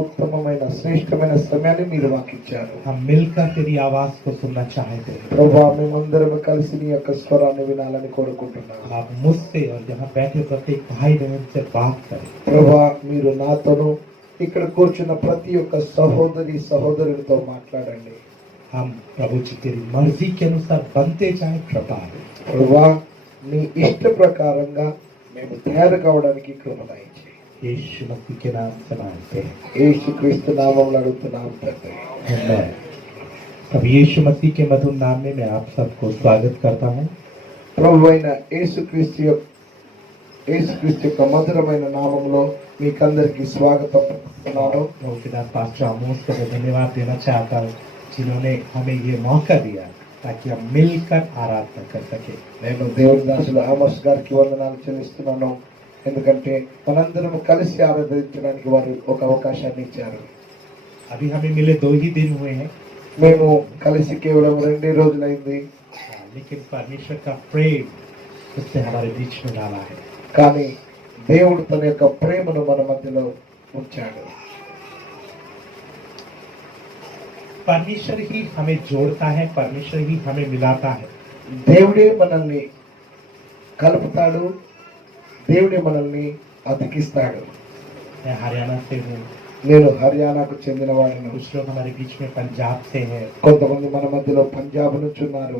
ఉత్తమమైన శ్రేష్టమైన సమయాన్ని మీరు మాకు ఇచ్చారు. हम मिलकर तेरी आवाज को सुनना चाहते हैं। ప్రభువా మేమందరం కలిసి నీ యొక్క స్వరాన్ని వినాలని కోరుకుంటున్నాను. आप मुझसे और यहाँ बैठे प्रत्येक भाई बहन से बात करें। ప్రభువా మీరు నాతోను ఇక్కడ కూర్చున్న ప్రతి ఒక్క సహోదరి సహోదరులతో మాట్లాడండి. हम प्रभु जी तेरी मर्जी के अनुसार बनते जाए, कृपा है। ప్రభువా నీ ఇష్ట ప్రకారంగా మేము తయారు కావడానికి కృప దయచేయండి. यीशु मसीह के नाम से मांगते हैं, యేసుక్రీస్తు నామములో అడుగుతున్నాం తండ్రి. आमीन। अब यीशु मसीह के मधुर नाम में मैं आप सबको स्वागत करता हूँ। ప్రభు అయిన యేసుక్రీస్తు యొక్క మధురమైన నామములో మీకందరికీ స్వాగతం పలుకుతున్నాను. मुफ्तीदार पास्टर आमोस को मैं धन्यवाद देना चाहता हूँ, जिन्होंने हमें ये मौका दिया ताकि हम मिलकर आराधना कर सके। నేను దేవుని దాసులు ఆమోస్ గారికి వందనాలు చెల్లిస్తున్నాను, ఎందుకంటే మనందరం కలిసి ఆరాధించడానికి వారు ఒక అవకాశాన్ని ఇచ్చారు. अभी हमें मिले 2 ही दिन हुए हैं, మేము కలిసి కేవలం 2 రోజులైంది. लेकिन परमेश्वर का प्रेम उसने हमारे बीच में डाला है। కానీ దేవుడు తన యొక్క ప్రేమను మన మధ్యలో ఉంచాడు. परमेश्वर ही हमें जोड़ता है, परमेश्वर ही हमें मिलाता है। దేవుడే మనల్ని కలుపుతాడు, దేవుడే మనల్ని అతికిస్తాడు. मैं हरियाणा से हूँ, నేను హర్యానాకు చెందిన వాడిని. कुछ लोग हमारे बीच में पंजाब से हैं, కొంతమంది మన మధ్యలో పంజాబ్ నుంచి ఉన్నారు,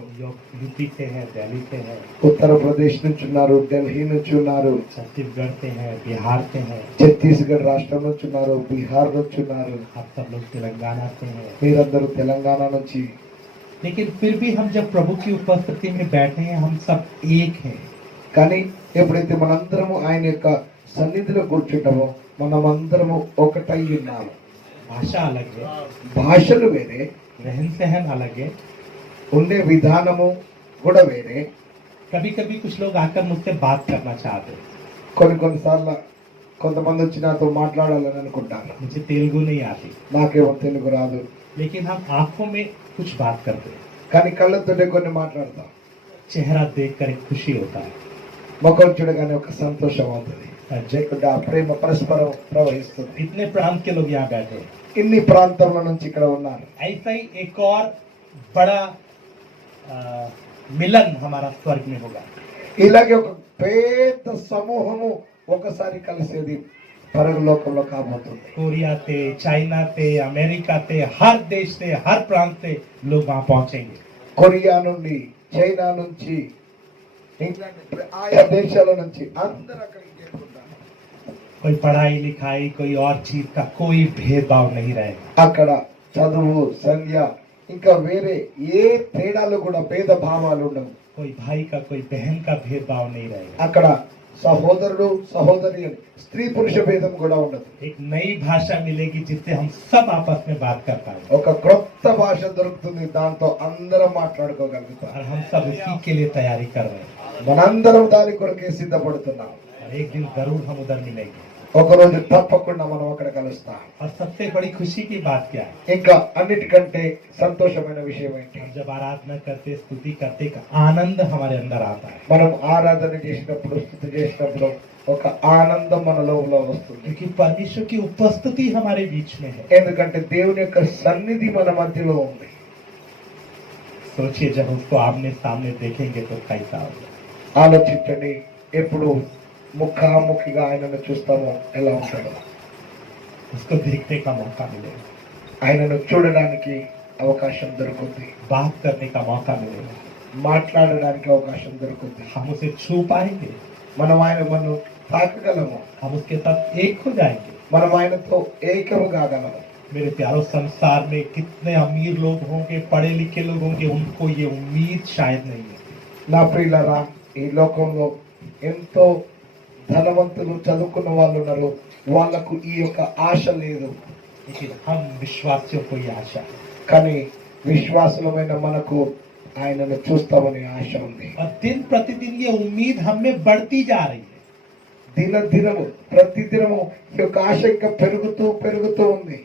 यूपी से हैं, दिल्ली से हैं, ఉత్తరప్రదేశ్ నుంచి ఉన్నారు, ఢిల్లీ నుంచి ఉన్నారు, छत्तीसगढ़ से हैं, बिहार से हैं, ఛత్తీస్గఢ్ రాష్ట్రం నుంచి ఉన్నారు, బీహార్ నుంచి ఉన్నారు. आप सब लोग तेलंगाना से हैं। మీరందరూ తెలంగాణ నుంచి. लेकिन फिर भी हम जब प्रभु की उपस्थिति में बैठे हैं, हम सब एक हैं। కానీ ఎప్పుడైతే మనందరము ఆయన యొక్క సన్నిధిలో కూర్చుంటామో మనమందరము ఒకటై ఉన్నాము. भाषा अलग है, భాషలు వేరే, रहन सहन अलग है। ఉండే విధానము కూడా వేరే. कभी कभी कुछ लोग आकर मुझसे बात करना चाहते हैं, కొన్నిసార్లు కొంతమంది వచ్చి నాతో మాట్లాడాలని అనుకుంటారు. मुझे तेलुगु नहीं आती, నాకేమో తెలుగు రాదు, लेकिन हम आंखों में कुछ बात करते हैं, కానీ కళ్ళతోటే కొన్ని మాట్లాడతాం. चेहरा देखकर एक खुशी होता है। ముఖం చూడగానే ఒక సంతోషం అవుతుంది, లేకుంటే ఆ ప్రేమ పరస్పరం ప్రవహిస్తుంది. इतने प्रांत के लोग यहाँ बैठे हैं। ఇన్ని ప్రాంతాల నుంచి ఇక్కడ ఉన్నారు. ऐसा ही एक और बड़ा मिलन हमारा स्वर्ग में होगा। ఇలాగే ఒక పెద్ద సమూహము ఒకసారి కలిసేది పరలోకంలో కాబోతుంది. कोरिया से, चाइना से, अमेरिका से, हर देश से, हर प्रांत से लोग वहाँ पहुंचेंगे। కొరియా నుండి, చైనా నుంచి, ఇంగ్లాండ్, ఆయా దేశాల నుంచి అందరూ అక్కడికి చేరుకుంటారు. कोई पढ़ाई लिखाई कोई और चीज का कोई भेदभाव नहीं रहेगा। అక్కడ చదువు, సంధ్య, ఇంకా వేరే ఏ తేడాలు కూడా భేద భావాలు ఉండవు. कोई भाई का कोई बहन का भेदभाव नहीं रहेगा। అక్కడ సహోదరుడు సహోదరి అని స్త్రీ పురుష భేదం కూడా ఉండదు. एक नई भाषा मिलेगी जिससे हम सब आपस में बात कर पाएंगे, ఒక క్రొత్త భాష దొరుకుతుంది, దాంతో అందరం మాట్లాడుకోగలుగుతాం. और हम सब उसी के लिए तैयारी कर रहे हैं। మనందరం దాని కొరకే సిద్ధపడుతున్నాం. और एक दिन जरूर हम उधर मिलेंगे। ఒకరోజు తప్పకుండా మనం అక్కడ కలుస్తాం. और सबसे बड़ी खुशी की बात क्या है, ఇంకా అన్నిటికంటే సంతోషమైన విషయం ఏంటి, हम जब आराधना करते स्तुति करते एक आनंद हमारे अंदर आता है। మనం ఆరాధన చేసినప్పుడు, స్తుతి చేసినప్పుడు ఒక ఆనందం మనలో వస్తుంది. क्योंकि परमेश्वर की उपस्थिति हमारे बीच में है। ఎందుకంటే దేవుని యొక్క సన్నిధి మన మధ్యలో ఉంది. सोचिए जब उसको आमने सामने देखेंगे तो कैसा होगा। ఆలోచించండి, ఎప్పుడు ముఖాముఖిగా ఆయనను చూస్తామో ఎలా ఉంటాడో. उसको देखने का मौका मिलेगा, ఆయనను చూడడానికి అవకాశం దొరుకుతుంది, बात करने का मौका मिलेगा, మాట్లాడడానికి అవకాశం దొరుకుతుంది. हम उसे छू पाएंगे, మనం ఆయనను తాకగలము, हम उसके साथ एक हो जाएंगे। మనం ఆయనతో ఏకము కాగలము. मेरे प्यारों, संसार में कितने अमीर लोग होंगे, पढ़े लिखे लोग होंगे, उनको ये उम्मीद शायद नहीं है। నా ప్రియులారా, ఈ లోకంలో ఎంతో ధనవంతులు, చదువుకున్న వాళ్ళు ఉన్నారు, వాళ్లకు ఈ యొక్క ఆశ లేదు. लेकिन हम विश्वासियों को ये आशा है, కానీ విశ్వాసులమైన మనకు ఆయనను చూస్తామనే ఆశ ఉంది. और दिन प्रतिदिन ये उम्मीद हम में बढ़ती जा रही है। దినదినము ప్రతిదినము ఈ యొక్క ఆశ ఇంకా పెరుగుతూ పెరుగుతూ ఉంది.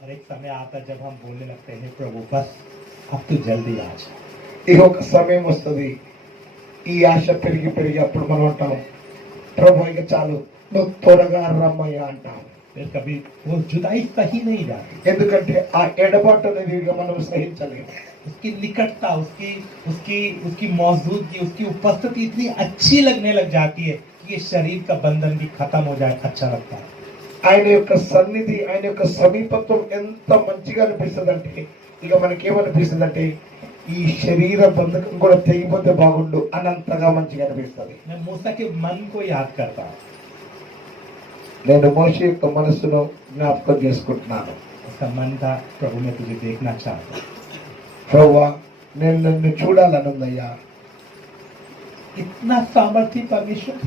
और एक समय आता है जब हम बोलने लगते हैं, प्रभु बस अब तो जल्दी आ जा। ఈ ఒక సమయం వస్తుంది, ఈ ఆశ పెరిగి పెరిగి అప్పుడు మనం అంటాం, ప్రభు ఇక చాలు, నువ్వు త్వరగా రమ్మయ్యా అంటాం. फिर कभी वो जुदाई सही नहीं जाती। ఎందుకంటే ఆ ఎడబాటు అనేది ఇక మనం సహించలేము. उसकी निकटता, उसकी उसकी उसकी मौजूदगी, उसकी उपस्थिति इतनी अच्छी लगने लग जाती है कि ये शरीर का बंधन भी खत्म हो जाए, अच्छा लगता है। ఆయన యొక్క సన్నిధి, ఆయన యొక్క సమీపత్వం ఎంత మంచిగా అనిపిస్తుందంటే ఇక మనకేమనిపిస్తుందంటే ఈ శరీర బంధకం కూడా తెగిపోతే బాగుండు అనంతగా మంచిగా అనిపిస్తుంది. मैं मूसा के मन को याद करता हूँ। నేను మోషే యొక్క మనస్సును జ్ఞాపకం చేసుకుంటున్నాను. उसका मन था, प्रभु मैं तुझे देखना चाहता हूँ। ప్రభువా నేను నిన్ను చూడాలనుందయ్యా. इतना सामर्थ्य परमेश्वर,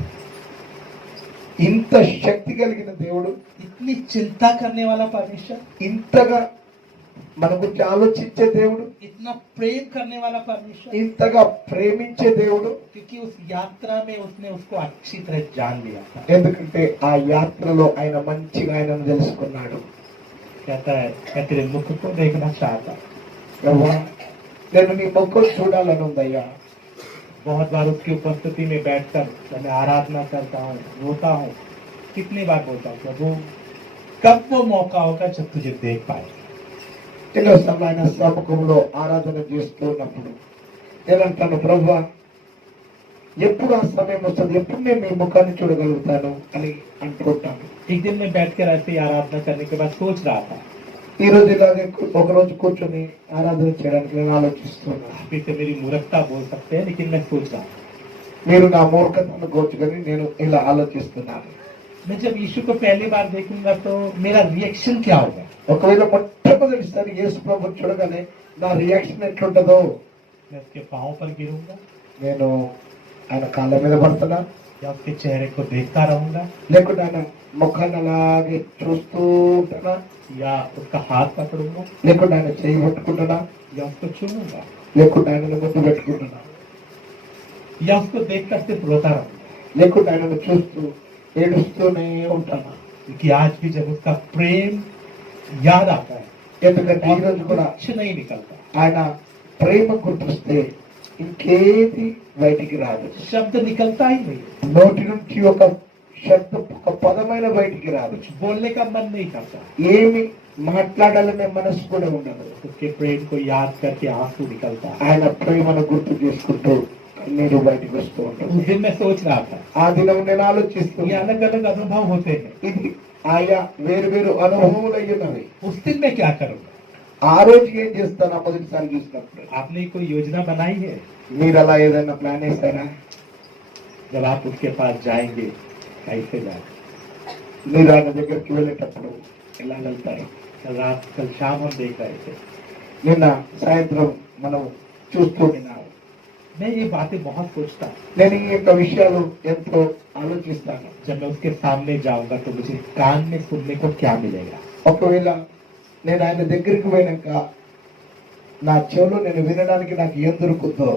ఇంత శక్తి కలిగిన దేవుడు, इतनी चिंता करने वाला परमेश्वर, ఇంతగా మన గురించి ఆలోచించే దేవుడు, इतना प्रेम करने वाला परमेश्वर, ఇంతగా ప్రేమించే దేవుడు. क्योंकि उस यात्रा में उसने उसको अच्छी तरह जान लिया था। ఎందుకంటే ఆ యాత్రలో ఆయన మంచిగా ఆయనను తెలుసుకున్నాడు. कहता है मैं तेरे मुख को देखना चाहता हूँ। ప్రభువా నేను నీ ముఖం చూడాలనుందయ్యా. बहुत बार उसकी उपस्थिति में बैठकर मैं आराधना करता हूँ, रोता हूँ। कितनी बार बोलता हूँ, प्रभु कब वो मौका होगा जब तुझे देख पाए। ఎన్నోసార్లు ఆయన సముఖంలో ఆరాధన చేస్తూ ఉన్నప్పుడు నేనంటాను, ప్రభువా ఎప్పుడు ఆ సమయం వస్తుంది, ఎప్పుడు నేను నీ ముఖాన్ని చూడగలుగుతాను అని అంటుంటాను. एक दिन मैं बैठकर ऐसे ही आराधना करने के बाद सोच रहा था, ఈ రోజు ఇలాగే ఒక రోజు కూర్చొని ఆరాధన చేయడానికి నేను ఆలోచిస్తున్నాను. आप इसे मेरी मूर्खता बोल सकते हैं, लेकिन मैं सोच रहा था। మీరు నా మూర్ఖతను గోచుకొని నేను ఇలా ఆలోచిస్తున్నాను. मैं जब यीशु को पहली बार देखूंगा तो मेरा रिएक्शन क्या होगा। ఒకవేళ మొట్టమొదటిసారి యేసు ప్రభువుని చూడగానే నా రియాక్షన్ ఎట్లుంటుందో, मैं उसके पाँव पर गिरूंगा నేను ఆయన కాళ్ళ మీద పడుతున్నా, या उसके चेहरे को देखता रहूंगा, లేకుంటే ఆయన ముఖాన్ని అలాగే చూస్తూ ఉంటానా, या उसका हाथ पकड़ूंगा, లేకుంటే ఆయన చేయి పట్టుకుంటున్నా, या उसको छूऊंगा, లేకుంటే ఆయనను ముద్దు పెట్టుకుంటున్నా, या उसको देखकर सिर्फ रोता रहूंगा। లేకుంటే ఆయనను చూస్తూ ఏడుస్తూనే ఉంటానా. क्योंकि आज भी जब उसका प्रेम याद आता है, ఎందుకంటే ఈ రోజు కూడా कुछ नहीं निकलता, ఆయన ప్రేమ గుర్తొస్తే ఇంకేది బయటికి రాదు. शब्द निकलता ही नहीं, నోటి నుంచి ఒక శబ్దం, ఒక పదమైన బయటికి రాదు. कुछ बोलने का मन नहीं करता। ఏమి మాట్లాడాలనే మనసు కూడా ఉండదు. उसके प्रेम को याद करके आंसू निकलता है। ఆయన ప్రేమను గుర్తు చేసుకుంటూ కన్నీరు బయటికి వస్తూ ఉంటుంది. उस दिन मैं सोच रहा था, ఆ దినం నేను ఆలోచిస్తూ ये अलग अलग अनुभव होते हैं, ఇది ఆయా వేరు వేరు అనుభవములు అయ్యున్నవి. उस दिन मैं क्या करूंगा। ఆ రోజు ఏం చేస్తాను మొదటిసారి చూసినప్పుడు? आपने कोई योजना बनाई है, మీరు అలా ఏదైనా ప్లాన్ వేస్తారా? जब आप उसके पास जाएंगे कैसे जाए। మీరు ఆయన దగ్గరికి వెళ్ళేటప్పుడు ఎలా వెళ్తారు? कल शाम हम देख रहे थे, నిన్న సాయంత్రం మనం చూస్తూ విన్నాము. मैं ये बातें बहुत सोचता हूँ। నేను ఈ యొక్క విషయాలు ఎంతో ఆలోచిస్తాను. जब मैं उसके सामने जाऊंगा तो मुझे कान में सुनने को क्या मिलेगा। ఒకవేళ నేను ఆయన దగ్గరికి పోయినాక నా చెవులో నేను వినడానికి నాకు ఏం దొరుకుతుందో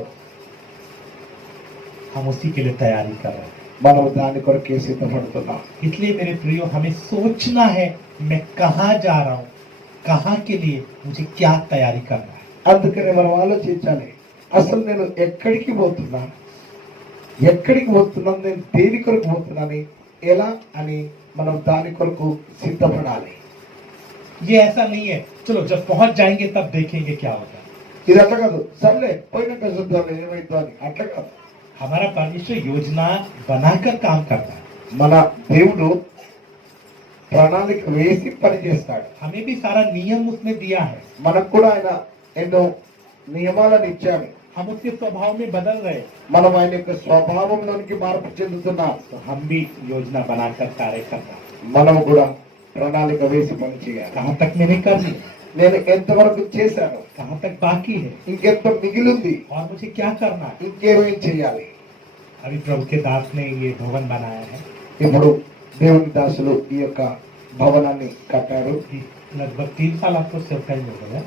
हम उसी के लिए तैयारी कर रहे हैं। మనం దాని కొరకే సిద్ధపడుతున్నాం. इसलिए मेरे प्रियो हमें सोचना है मैं कहाँ जा रहा हूँ, कहाँ के लिए मुझे क्या तैयारी करना है। అందుకని మనం ఆలోచించాలి, అసలు నేను ఎక్కడికి పోతున్నా, ఎక్కడికి పోతున్నాను, నేను దేని కొరకు పోతున్నాను, ఎలా అని మనం దాని కొరకు సిద్ధపడాలి. ये ऐसा नहीं है चलो जब पहुंच जाएंगे तब देखेंगे क्या होगा। ఇది అట్లా కాదు, సర్లే పోయినాక చూద్దాం ఏమైందో అని, అట్లా కాదు. हमारा परमेश्वर योजना बनाकर काम करता है। మన దేవుడు ప్రణాళిక వేసి పని చేస్తాడు. हमें भी सारा नियम उसने दिया है, మనకు కూడా ఆయన ఎన్నో నియమాలను ఇచ్చాడు. हम उसके स्वभाव में बदल रहे, మనం ఆయన యొక్క స్వభావంలోనికి మార్పు చెందుతున్నాం. तो हम भी योजना बनाकर कार्य करना। మనము కూడా ప్రణాళిక వేసి పని చేయాలి. कहाँ तक मैंने कर ली, నేను ఎంతవరకు చేశాను, कहाँ तक बाकी है, ఇంకెంత మిగిలింది, और मुझे क्या करना है। ఇంకేమేం చేయాలి. अभी प्रभु के दास ने ये भवन बनाया है, ఇప్పుడు దేవుని దాసులు ఈ యొక్క భవనాన్ని కట్టారు. लगभग 3 साल आपको सेवकाई हो गया।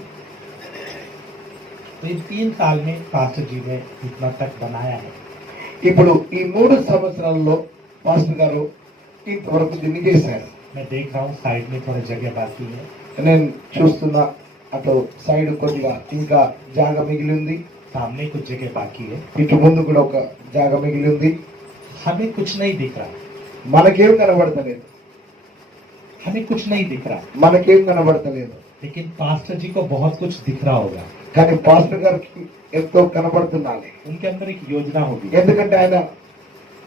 तो इन 3 साल में पास्टर जी ने इतना तक बनाया है। ఇప్పుడు ఈ 3 సంవత్సరాల్లో పాస్టర్ గారు ఇంతవరకు దీన్ని చేశారు. मैं देख रहा हूँ साइड में थोड़ा जगह बाकी है, నేను చూస్తున్నా అటు సైడ్ కొద్దిగా ఇంకా జాగా మిగిలి ఉంది, सामने कुछ जगह बाकी है। ఇటు ముందు కూడా ఒక జాగా మిగిలి ఉంది. हमें कुछ नहीं दिख रहा, మనకేం కనబడతలేదు. हमें कुछ नहीं दिख रहा, మనకేం కనబడతలేదు. लेकिन पास्टर जी को बहुत कुछ दिख रहा होगा। కానీ పాస్టర్ గారికి ఎంతో కనబడుతున్నాలి. उनके अंदर एक योजना होगी, ఎందుకంటే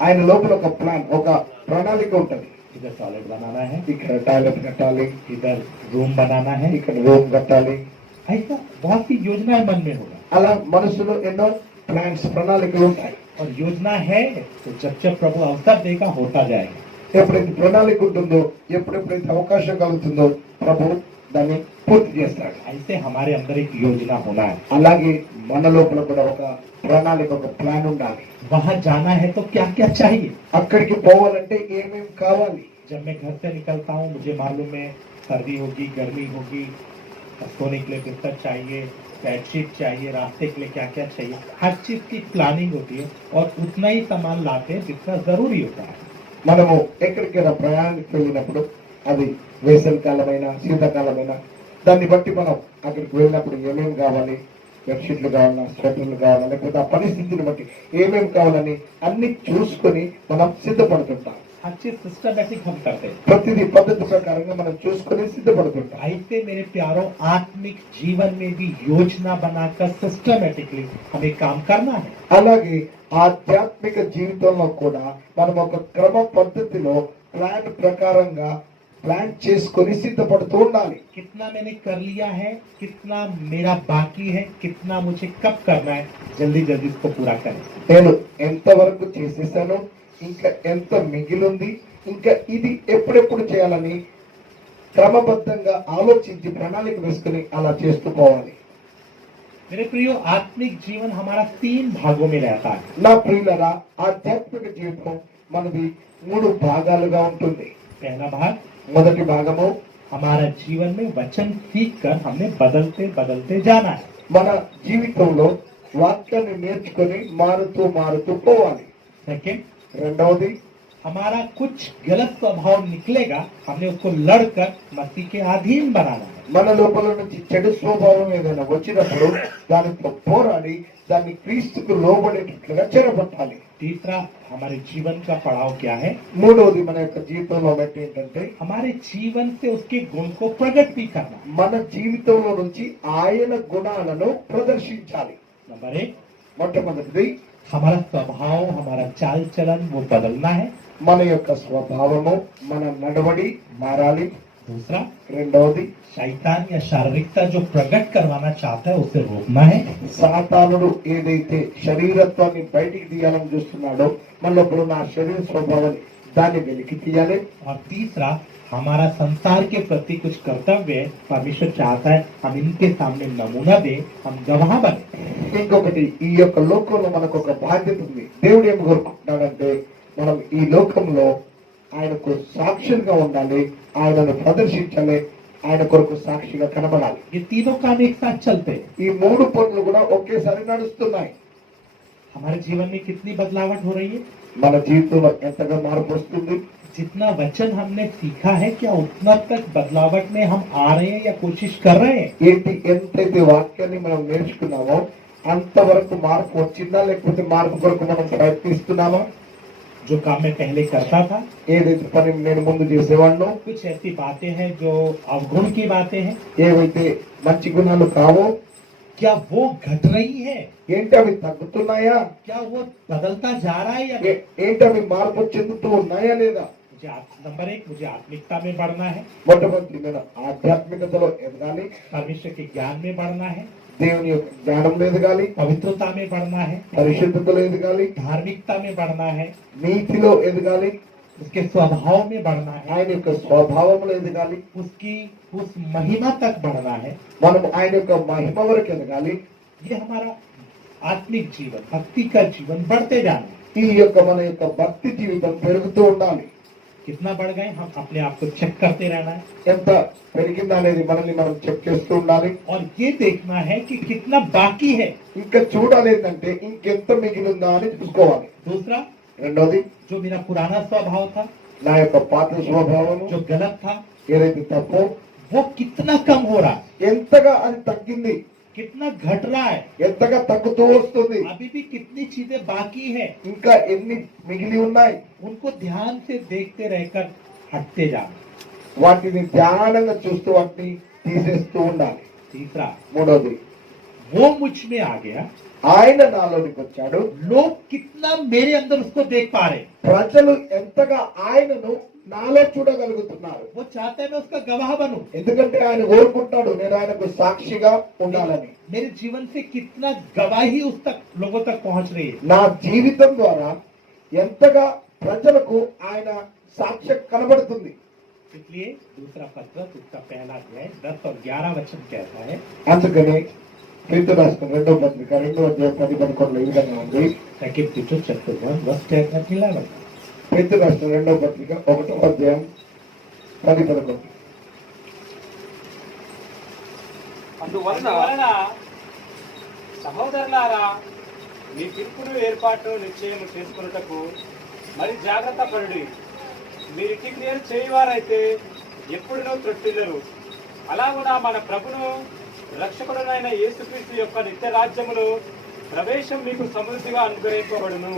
ఆయన లోపల ఒక ప్లాన్, ఒక ప్రణాళిక ఉంటది. इधर टॉयलेट बनाना है, ఇక్కడ టాయిలెట్ కట్టాలి, इधर रूम बनाना है, ఇక్కడ రూమ్ కట్టాలి. ऐसा बहुत सी योजनाएं मन में होगा। అలా మనసులో ఎన్నో ప్లాన్స్, ప్రణాళికలు ఉంటాయి. और योजना है तो जब जब प्रभु अवसर देगा होता जाएगा। ఎప్పుడైతే ప్రణాళిక ఉంటుందో, ఎప్పుడెప్పుడైతే అవకాశం కలుగుతుందో ప్రభు దాన్ని పూర్తి చేస్తాడు. ऐसे हमारे अंदर एक योजना होना है। అలాగే మన లోపల కూడా ఒక ప్రణాళిక, ఒక ప్లాన్ ఉండాలి. वहां जाना है तो क्या क्या चाहिए? అక్కడికి పోవాలంటే ఏమేమి కావాలి? जब मैं घर से निकलता हूँ मुझे मालूम है सर्दी होगी, गर्मी होगी, सोने के लिए बिस्तर चाहिए, बेडशीट चाहिए, रास्ते के लिए क्या क्या चाहिए, हर चीज की प्लानिंग होती है और उतना ही सामान लाते हैं जितना जरूरी होता है। మనము ఎక్కడికైనా ప్రయాణానికి వెళ్ళినప్పుడు, అది వేసవి కాలమైనా శీతాకాలమైనా, దాన్ని బట్టి మనం అక్కడికి వెళ్ళినప్పుడు ఏమేమి కావాలి, బెడ్షీట్లు కావాలన్నా, స్వెటర్లు కావాలా, లేకపోతే ఆ పరిస్థితిని బట్టి ఏమేమి కావాలని అన్ని చూసుకొని మనం సిద్ధపడుతుంటాం. हर चीज सिस्टमेटिक हम करते हैं। ప్రతిదీ పద్ధతి ప్రకారంగా మనం చూసుకొని సిద్ధపడుతుంటాం. ऐसे मेरे प्यारों आत्मिक जीवन में भी योजना बनाकर सिस्टमेटिकली हमें काम करना है। అలాగే ఆధ్యాత్మిక జీవితంలో కూడా మనం ఒక క్రమ పద్ధతిలో ప్లాన్ ప్రకారంగా ప్లాన్ చేసుకొని సిద్ధపడుతూ ఉండాలి. कितना मैंने कर लिया है, कितना मेरा बाकी है, कितना मुझे कब करना है, जल्दी जल्दी इसको पूरा करें। నేను ఎంతవరకు చేసేసాను, ఇంకా ఎంత మిగిలింది, ఇంకా ఇది ఎప్పుడెప్పుడు చేయాలని క్రమబద్ధంగా ఆలోచించి ప్రణాళిక వేసుకుని అలా చేస్తూ పోవాలి. मेरे प्रियो आत्मिक जीवन हमारा 3 भागों में रहता है। నా ప్రియులరా, ఆధ్యాత్మిక జీవితం మనది 3 భాగాలుగా ఉంటుంది. पहला भाग, మొదటి భాగము हमारा जीवन में वचन सीख कर हमें बदलते बदलते जाना है। మన జీవితంలో వాక్యాన్ని నేర్చుకొని మారుతూ మారుతూ పోవాలి. सेकेंड, రెండవది हमारा कुछ गलत स्वभाव निकलेगा, हमें उसको लड़कर मसीह के अधीन बनाना है। మన లోపల నుంచి చెడు స్వభావం ఏదైనా వచ్చినప్పుడు దానితో పోరాడి దాన్ని క్రీస్తుకు లోబడేటట్లుగా చెరపట్టాలి. तीसरा, हमारे जीवन का पड़ाव क्या है? మూడవది మన యొక్క జీవితంలో బట్టి ఏంటంటే हमारे जीवन से उसके गुण को प्रकट भी करना। మన జీవితంలో నుంచి ఆయన గుణాలను ప్రదర్శించాలి. नंबर 1, మొట్టమొదటిది हमारा स्वभाव, हमारा चाल चलन वो बदलना है। మన యొక్క స్వభావము, మన నడవడి మారాలి. दूसरा, రెండవది शैतान या शारीरिकता जो प्रकट करवाना चाहता है उसे रोकना है। సాతానుడు ఏదైతే శరీరత్వాన్ని బయటికి తీయాలని చూస్తున్నాడో మన లోపల ఉన్న ఆ శరీర స్వభావాన్ని దాన్ని వెలికి తీయాలి. और तीसरा, हमारा संसार के प्रति कुछ कर्तव्य है, परमेश्वर चाहता है हम इनके सामने नमूना दें, हम गवाह बने। ఇంకొకటి, ఈ యొక్క లోకంలో మనకు ఒక బాధ్యత ఉంది. దేవుడు ఏం కోరుకుంటున్నాడంటే మనం ఈ లోకంలో ఆయనకు సాక్షులుగా ఉండాలి, ఆయనను ప్రదర్శించాలి, ఆయన కొరకు సాక్షిగా కనబడాలి. ये तीनों काम एक साथ चलते हैं। ఈ 3 పనులు కూడా ఒకేసారి నడుస్తున్నాయి. हमारे जीवन में कितनी बदलावट हो रही है? మన జీవితంలో ఎంతగా మార్పు వస్తుంది? जितना वचन हमने सीखा है, क्या उतना तक बदलावट में हम आ रहे हैं या कोशिश कर रहे हैं? ఏంటి, ఎంతైతే వాక్యాన్ని మనం నేర్చుకున్నామో అంతవరకు మార్పు వచ్చిందా, లేకపోతే మార్పు కొరకు మనం ప్రయత్నిస్తున్నామా? जो काम मैं पहले करता था, ఏదైతే పని నేను ముందు చేసేవాడినో, कुछ ऐसी बातें हैं जो अवगुण की बातें हैं, ఏవైతే మంచి గుణాలు కావో क्या वो घट रही है? ఏంటి అవి తగ్గుతున్నాయా? क्या वो बदलता जा रहा है या नहीं? ఏంటి అవి మార్పు చెందుతూ ఉన్నాయా లేదా? नंबर 1, मुझे आत्मिकता में बढ़ना है, మొట్టమొదటి నేను ఆధ్యాత్మికతలో ఎదగాలి, परमेश्वर के ज्ञान में बढ़ना है, దేవుని యొక్క జ్ఞానంలో ఎదగాలి, पवित्रता में बढ़ना है, పరిశుద్ధతలో ఎదగాలి, धार्मिकता में बढ़ना है, నీతిలో ఎదగాలి, उसके स्वभाव में बढ़ना है, ఆయన యొక్క స్వభావంలో ఎదగాలి, उसकी उस महिमा तक बढ़ना है। మనం ఆయన యొక్క మహిమ వరకు ఎదగాలి. ये हमारा आत्मिक जीवन, भक्ति का जीवन बढ़ते जाना है। ఈ యొక్క మన యొక్క భక్తి జీవితం పెరుగుతూ ఉండాలి. कितना बढ़ गए हम अपने आप को चेक करते रहना है ఎంత పెరిగిందా అనేది మనల్ని మనం చెక్ చేస్తూ ఉండాలి. और ये देखना है कि कितना बाकी है। ఇంకా చూడాలి ఏంటంటే ఇంకెంత మిగిలిందా అని చూసుకోవాలి. दूसरा, రెండోది जो मेरा पुराना स्वभाव था, నా యొక్క పాత స్వభావము जो गलत था, ఏదైతే తప్పో वो कितना कम हो रहा है, ఎంతగా అది తగ్గింది, कितना घट रहा है, ఎంతగా తగ్గుతూ వస్తుంది, अभी भी कितनी चीजें बाकी है, ఇంకా ఎన్ని మిగిలి ఉన్నాయి, उनको ध्यान से देखते रहकर हटते जाना। వాటిని ధ్యానంగా చూస్తూ వాటిని తీసేస్తూ ఉండాలి. तीसरा, మూడోది, वो मुझ में आ गया, ఆయన నాలోనికి వచ్చాడు. लोग कितना मेरे अंदर उसको देख पा रहे हैं। ప్రజలు ఎంతగా ఆయనను నాలో చూడగలుగుతున్నారు. वो चाहता है मैं उसका गवाह बनूं। ఎందుకంటే ఆయన కోరుకుంటాడు నేను ఆయనకు సాక్షిగా ఉండాలని. मेरे जीवन से कितना गवाही उस तक लोगों तक पहुंच रही है। నా జీవితం ద్వారా ఎంతగా ప్రజలకు ఆయన సాక్ష్యం కనబడుతుంది. इसलिए दूसरा पत्र उसका पहला अध्याय 10 और 11 वचन कहता है, అందుకని పేతురు రాసిన 2వ పత్రిక 2వ అధ్యాయం 10-11 ఈ విధంగా ఉంది. Second Peter chapter 1 verse 10 and 11। పేతురు రాసిన 2వ పత్రిక 1వ అధ్యాయం 10-11. అందువలన సహోదరులారా, మీ తీర్పును ఏర్పాటు నిశ్చయం చేసుకున్నటకు మరి జాగ్రత్త పడుడి. మీరు ఇట్టి క్రియలు చేయవారైతే ఎప్పుడునూ త్రొట్టిల్లరు. అలాగున మన ప్రభును రక్షకుడైన యేసుక్రీస్తు యొక్క నిత్య రాజ్యములో ప్రవేశం మీకు సమృద్ధిగా అనుగ్రహింపబడును.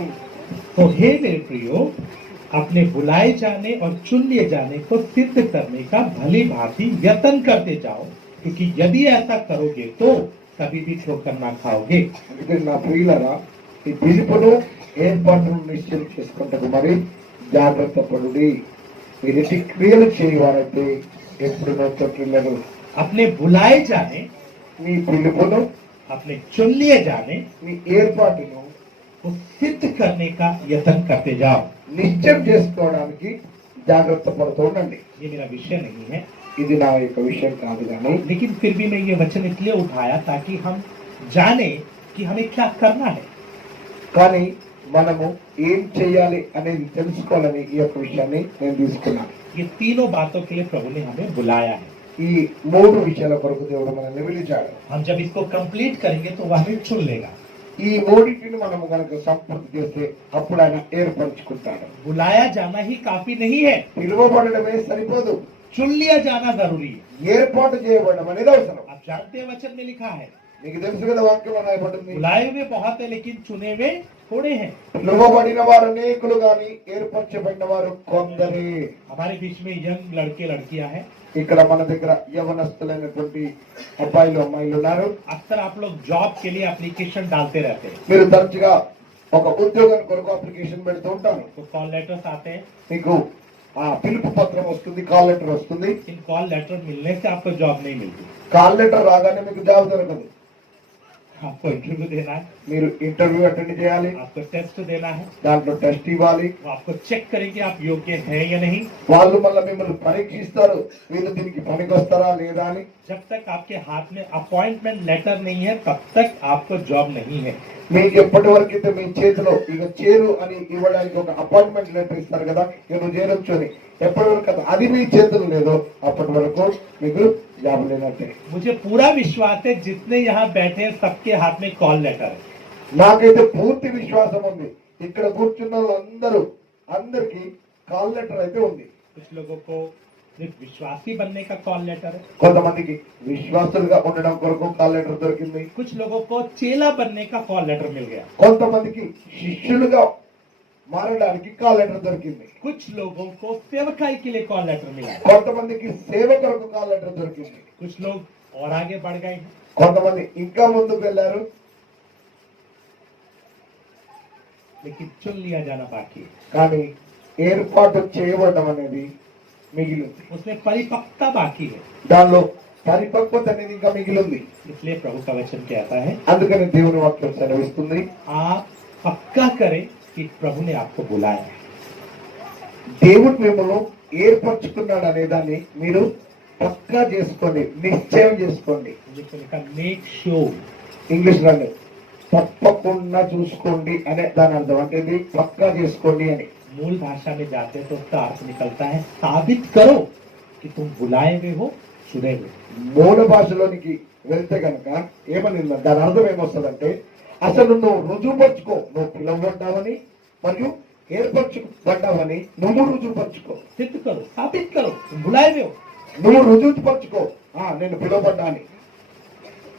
तो हे मेरे प्रियो, अपने बुलाए जाने और चुन लिए जाने को सिद्ध करने का भली भांति यत्न करते जाओ, क्योंकि यदि ऐसा करोगे तो कभी भी ठोकर ना खाओगे। అందుకని నా ప్రియులారా, ఈ పిలుపును ఏర్పాటును నిశ్చయం చేసుకుంటకు మరి జాగ్రత్త పడుడి. మీరు ఇట్టి క్రియలు చేయవారైతే ఎప్పుడు నొచ్చట్లేదు. अपने बुलाए जाने, మీ పిలుపును, अपने चुन लिए जाने మీ ఏర్పాటును को सिद्ध करने का यत्न करते जाओ। నిశ్చయం చేసుకోవడానికి జాగ్రత్త పడుతూ ఉండండి. ये मेरा विषय नहीं है, ఇది నా యొక్క విషయం కాదు కానీ लेकिन फिर भी मैं ये वचन इसलिए उठाया ताकि हम जाने कि हमें क्या करना है। కానీ మనము ఏం చేయాలి అనేది తెలుసుకోవాలని ఈ యొక్క విషయాన్ని నేను తీసుకున్నాను. ये तीनों बातों के लिए प्रभु ने हमें बुलाया है। ఈ మూడు విషయాల కొరకు దేవుడు మనల్ని పిలిచాడు. हम जब इसको कंप्लीट करेंगे तो वह हमें चुन लेगा। ఈ మూడింటిని మనము కనుక సంపూర్తి చేస్తే అప్పుడు ఆయన ఏర్పరచుకుంటాడు. बुलाया जाना ही काफी नहीं है, పిలువబడమే సరిపోదు, चुन लिया जाना जरूरी है। ఏర్పాటు చేయబడడం అనేది అవసరం. आप जानते हैं वचन में लिखा है, మీకు తెలుసు కదా వాక్యం రాయబడింది, बुलाए हुए बहुत है लेकिन चुने हुए थोड़े हैं। పిలువబడిన వారు అనేకులు గాని ఏర్పరచబడిన వారు కొందరే. हमारे बीच में यंग लड़के लड़कियां हैं। ఇక్కడ మన దగ్గర యవనస్తులైనటువంటి అబ్బాయిలు అమ్మాయిలు ఉన్నారు. अक्सर आप लोग जॉब के लिए एप्लीकेशन डालते रहते हैं, మీరు తరచుగా ఒక ఉద్యోగం కొరకు అప్లికేషన్ పెడుతూ ఉంటారు. तो कॉल लेटर्स आते हैं। మీకు ఆ పిలుపు పత్రం వస్తుంది, కాల్ లెటర్ వస్తుంది. इन कॉल लेटर मिलने से आपको जॉब नहीं मिलती। కాల్ లెటర్ రాగానే మీకు జాబ్ దొరకదు. आपको इंटरव्यू देना है, మీరు ఇంటర్వ్యూ అటెండ్ చేయాలి, आपको टेस्ट देना है, దాంట్లో టెస్ట్ ఇవ్వాలి. वो आपको चेक करेंगे आप योग्य हैं या नहीं। వాళ్ళు మళ్ళీ మిమ్మల్ని పరీక్షిస్తారు, వీళ్ళు దీనికి పనికొస్తారా లేదా అని. जब तक आपके हाथ में अपॉइंटमेंट लेटर नहीं है तब तक आपको जॉब नहीं है। మీకు ఎప్పటి వరకు అయితే మీ చేతిలో ఇక చేరు అని ఇవ్వడానికి ఒక అపాయింట్మెంట్ లెటర్ ఇస్తారు కదా, ఇక నువ్వు చేరొచ్చు అని, ఎప్పటి వరకు అది మీ చేతులు లేదో అప్పటి వరకు మీకు జాబ్ లేనట్టే. मुझे पूरा विश्वास है जितने यहाँ बैठे हैं सबके हाथ में कॉल लेटर है। నాకైతే పూర్తి విశ్వాసం ఉంది, ఇక్కడ కూర్చున్న వాళ్ళందరూ అందరికి కాల్ లెటర్ అయితే ఉంది. कुछ लोगों को सिर्फ विश्वासी बनने का कॉल लेटर है, కొంతమందికి విశ్వాసులుగా ఉండడం కొరకు కాల్ లెటర్ దొరికింది. कुछ लोगों को चेला बनने का कॉल लेटर मिल गया, కొంతమందికి శిష్యులుగా మారడానికి కాల్ లెటర్ దొరికింది. कुछ लोगों को सेवकाई के लिए कॉल लेटर मिला, కొంతమందికి సేవ కొరకు కాల్ లెటర్ దొరికింది. कुछ लोग और आगे बढ़ गए हैं। కొంతమంది ఇంకా ముందుకు వెళ్ళారు. लेकिन चुन लिया जाना बाकी है, కానీ ఏర్పాటు చేయబడడం అనేది మిగిలింది. उसमें परिपक्वता बाकी है। దానిలో పరిపక్వత అనేది ఇంకా మిగిలింది. इसलिए प्रभु का वचन कहता है, అందుకని దేవుని వాక్యం సెలవిస్తుంది, आप पक्का करें कि प्रभु ने आपको बुलाया है। దేవుడు మిమ్మల్ని ఏర్పరచుకున్నాడు అనే దాన్ని మీరు పక్కా చేసుకోండి, నిశ్చయం చేసుకోండి. जिसको लिखा मेक श्योर। ఇంగ్లీష్ లోనే తప్పకుండా చూసుకోండి అనే దాని అర్థం. అంటే ఇది పక్కా చేసుకోండి అని. मूल भाषा में जाते तो उसका अर्थ निकलता है साबित करो कि तुम बुलाए हुए हो, चुने हुए। మూల భాషలోనికి వెళ్తే కనుక ఏమని దాని అర్థం ఏమొస్తుందంటే అసలు నువ్వు రుజువుపరుచుకో, నువ్వు పిలువబడ్డావని మరియు ఏర్పరచుబడ్డావని నువ్వు రుజువుపరుచుకో. सिद्ध करो, साबित करो तुम बुलाए हुए हो। నువ్వు రుజువుపరుచుకో, నేను పిలువబడ్డా అని.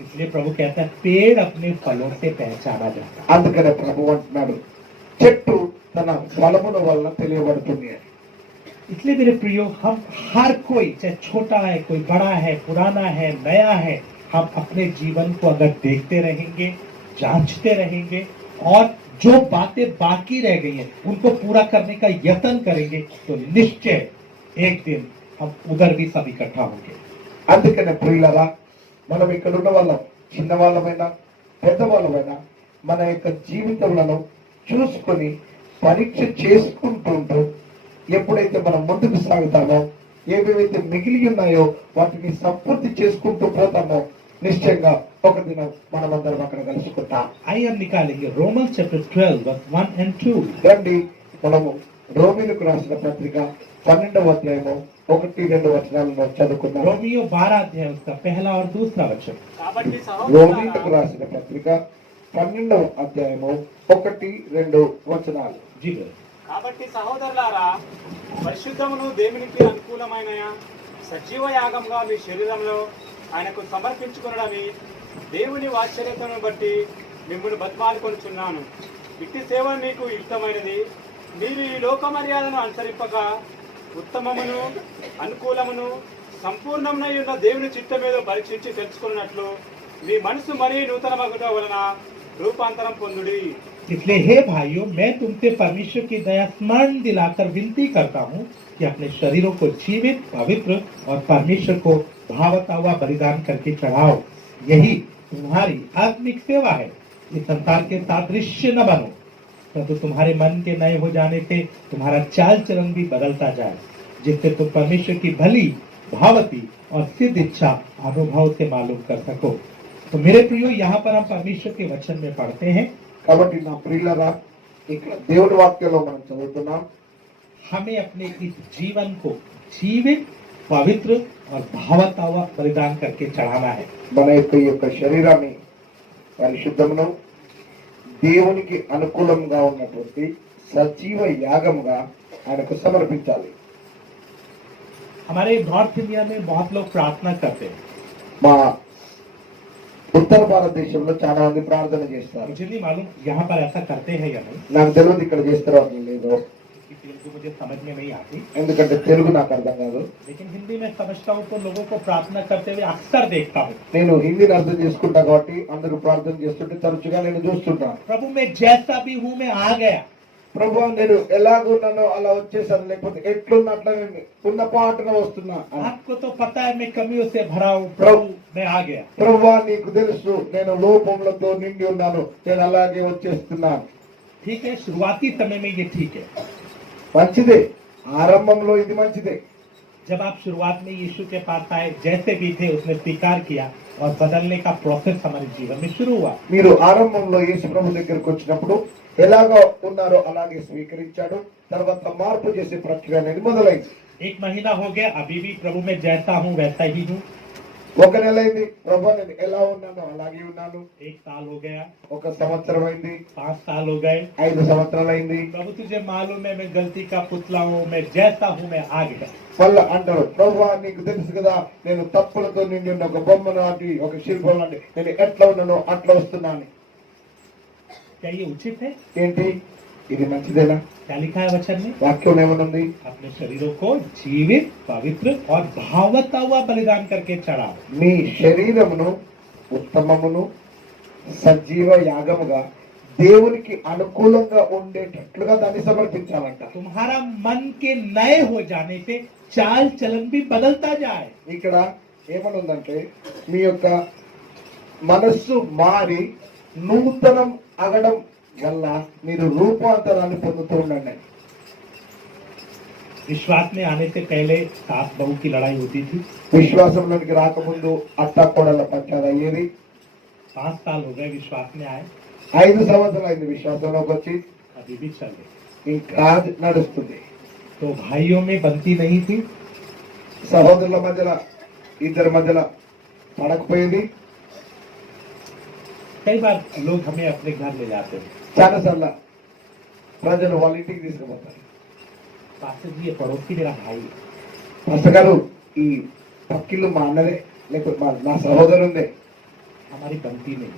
इसलिए प्रभु कहता है पेड़ अपने फलों से पहचाना जाता है। అందుకనే ప్రభు అంటున్నాడు చెట్టు తన ఫలముల వలన తెలియబడుతుంది అని. इसलिए मेरे प्रियो, हम हर कोई, चाहे छोटा है, कोई बड़ा है, पुराना है, नया है, हम अपने जीवन को अगर देखते रहेंगे, जांचते रहेंगे और जो बातें बाकी रह गई हैं उनको पूरा करने का यत्न करेंगे, तो निश्चय एक दिन हम उधर भी सब इकट्ठा होंगे। అందుకనే ప్రియులరా, మనం ఇక్కడ ఉన్న వాళ్ళం, చిన్నవాళ్ళమైనా పెద్దవాళ్ళమైనా మన యొక్క జీవితంలో చూసుకొని పరీక్ష చేసుకుంటూ ఎప్పుడైతే మనం ముందుకు సాగుతామో, ఏవేవైతే మిగిలి ఉన్నాయో వాటిని సంపూర్తి చేసుకుంటూ పోతామో, నిశ్చయంగా ఒక దినం మనమందరం అక్కడ కలుసుకుంటాం. आइए हम निकालेंगे रोमन्स चैप्टर 12 वर्स 1 and 2। రండి, మనము రోమీలకు రాసిన పత్రిక 12వ అధ్యాయము 1-2 వచనాలను చదువుకుందాం. रोमियो 12 अध्याय उसका पहला और दूसरा वचन। కాబట్టి రోమీలకు సహోదరులారా, రాసిన పత్రిక 12వ అధ్యాయము 1-2 వచనాలు. जी बिल्कुल। కాబట్టి సహోదరులారా, పరిశుద్ధమును దేవునికి అనుకూలమైన సజీవ యాగంగా మీ శరీరంలో ఆయనకు సమర్పించుకునడమే దేవుని వాత్సల్యతను బట్టి మిమ్మల్ని బతిమాలుకొనుచున్నాను. ఇట్టి సేవ మీకు యుక్తమైనది. మీరు ఈ లోక మర్యాదను అనుసరింపగా ఉత్తమమును అనుకూలమును సంపూర్ణమునై ఉన్న దేవుని చిత్తమేదో పరీక్షించి తెలుసుకున్నట్లు మీ మనసు మరీ నూతన మగుట వలన రూపాంతరం పొందుడి. इसलिए हे भाइयों, मैं तुमसे परमेश्वर की दया स्मरण दिलाकर विनती करता हूँ कि अपने शरीरों को जीवित, पवित्र और परमेश्वर को भावता हुआ बलिदान करके चढ़ाओ। यही तुम्हारी आत्मिक सेवा है। इस संसार के सादृश्य न बनो, परंतु तुम्हारे मन के नए हो जाने से तुम्हारा चाल चलन भी बदलता जाए, जिससे तुम परमेश्वर की भली, भावती और सिद्ध इच्छा अनुभव से मालूम कर सको। तो मेरे प्रियो, यहाँ पर हम परमेश्वर के वचन में पढ़ते हैं, కాబట్టి నా ప్రియులరా, ఇక్కడ దేవుడి వాక్యంలో మనం చదువుతున్నాం, हमें अपने इस जीवन को जीवित, पवित्र और भावता हुआ बलिदान करके चढ़ाना है। మన యొక్క ఈ యొక్క శరీరాన్ని పరిశుద్ధమును దేవునికి అనుకూలంగా ఉన్నటువంటి సజీవ యాగముగా ఆయనకు సమర్పించాలి. हमारे नॉर्थ इंडिया में बहुत लोग प्रार्थना करते हैं। మా ఉత్తర భారతదేశంలో చాలా మంది ప్రార్థన చేస్తారు. मुझे नहीं मालूम यहाँ पर ऐसा करते हैं या नहीं, నాకు తెలియదు ఇక్కడ చేస్తారో అని లేదు, कि तेलुगु मुझे समझ में नहीं आती, ఎందుకంటే తెలుగు నాకు అర్థం కాదు. लेकिन हिंदी में समझता हूँ तो लोगों को प्रार्थना करते हुए अक्सर देखता हूँ। నేను హిందీని అర్థం చేసుకుంటా కాబట్టి అందరూ ప్రార్థన చేస్తుంటే తరచుగా నేను చూస్తుంటాను. प्रभु मैं जैसा भी हूँ मैं आ गया, ప్రభు నేను ఎలాగున్నానో అలా వచ్చేసాను, లేకపోతే ఎట్లున్నా అట్లా నేను ఉన్న పాటన వస్తున్నా అని. आपको तो पता है मैं कमियों से भरा हूँ, प्रभु मैं आ गया। ప్రభువా నీకు తెలుసు నేను లోపములతో నిండి ఉన్నాను, నేను అలాగే వచ్చేస్తున్నాను. ठीक है, शुरुआती समय में ये ठीक है। మంచిదే, ఆరంభంలో ఇది మంచిదే. जब आप शुरुआत में यीशु के पास आए, जैसे भी थे उसने स्वीकार किया और बदलने का प्रोसेस हमारे जीवन में शुरू हुआ। మీరు ఆరంభంలో యేసు ప్రభు దగ్గరకు వచ్చినప్పుడు ఎలాగో ఉన్నారో అలాగే స్వీకరించాడు, తర్వాత మార్పు చేసే ప్రక్రియ అనేది మొదలైంది. एक महीना हो गया, अभी भी प्रभु में जैसा हूँ वैसा ही हूँ। ఒక నెల అయింది, ప్రభు నేను ఎలా ఉన్నానో అలాగే ఉన్నాను. 1 साल हो गया, 1 సంవత్సరం అయింది, 5 साल हो गए। 5 సంవత్సరాలు అయింది. प्रभु तुझे मालूम है मैं गलती का पुतला हूँ, मैं जैसा हूँ मैं आ गया। మళ్ళా అంటారు, ప్రభు నీకు తెలుసు కదా నేను తప్పులతో నిండి ఉన్న ఒక బొమ్మ లాంటి, ఒక శిల్పం లాంటి, నేను ఎట్లా ఉన్నానో అట్లా వస్తున్నాను. क्या ये उचित है? ఏంటి ఇది మంచిదేనా? क्या लिखा है वचन में? వాక్యం ఏమనుంది? अपने शरीरों को जीवित, पवित्र और भावता हुआ बलिदान करके चढ़ाओ। మీ శరీరమును ఉత్తమమును సజీవ యాగముగా దేవునికి అనుకూలంగా ఉండేటట్లుగా దాన్ని సమర్పించాలంట. तुम्हारा मन के नए हो जाने से चाल चलन भी बदलता जाए। ఇక్కడ ఏమనుందంటే మీ యొక్క మనస్సు మారి నూతనం అగడం వల్ల మీరు రూపాంతరాన్ని పొందుతూ ఉండండి. विश्वास में आने से पहले सास बहू की लड़ाई होती थी। విశ్వాసంలోనికి రాకముందు అత్తాకోడల పంచాయతీ అయ్యేది. 5 साल हो गए विश्वास में आए, 5 సంవత్సరాలు అయింది విశ్వాసంలోకి వచ్చి, अभी भी चल रहे। ఇంకా నడుస్తుంది. तो भाइयों में बनती नहीं थी, సహోదరుల మధ్యలో ఇద్దరి మధ్యలో పడకపోయేది. कई बार लोग हमें अपने घर ले जाते हैं, చాలాసార్లు ప్రజలు వాళ్ళ ఇంటికి తీసుకుపోతారు. पास्टर जी ये पड़ोसी मेरा भाई है, పాస్టర్ గారు ఈ పక్కిళ్ళు మా అన్నదే, లేకపోతే మా సహోదరుందే, हमारी बनती नहीं।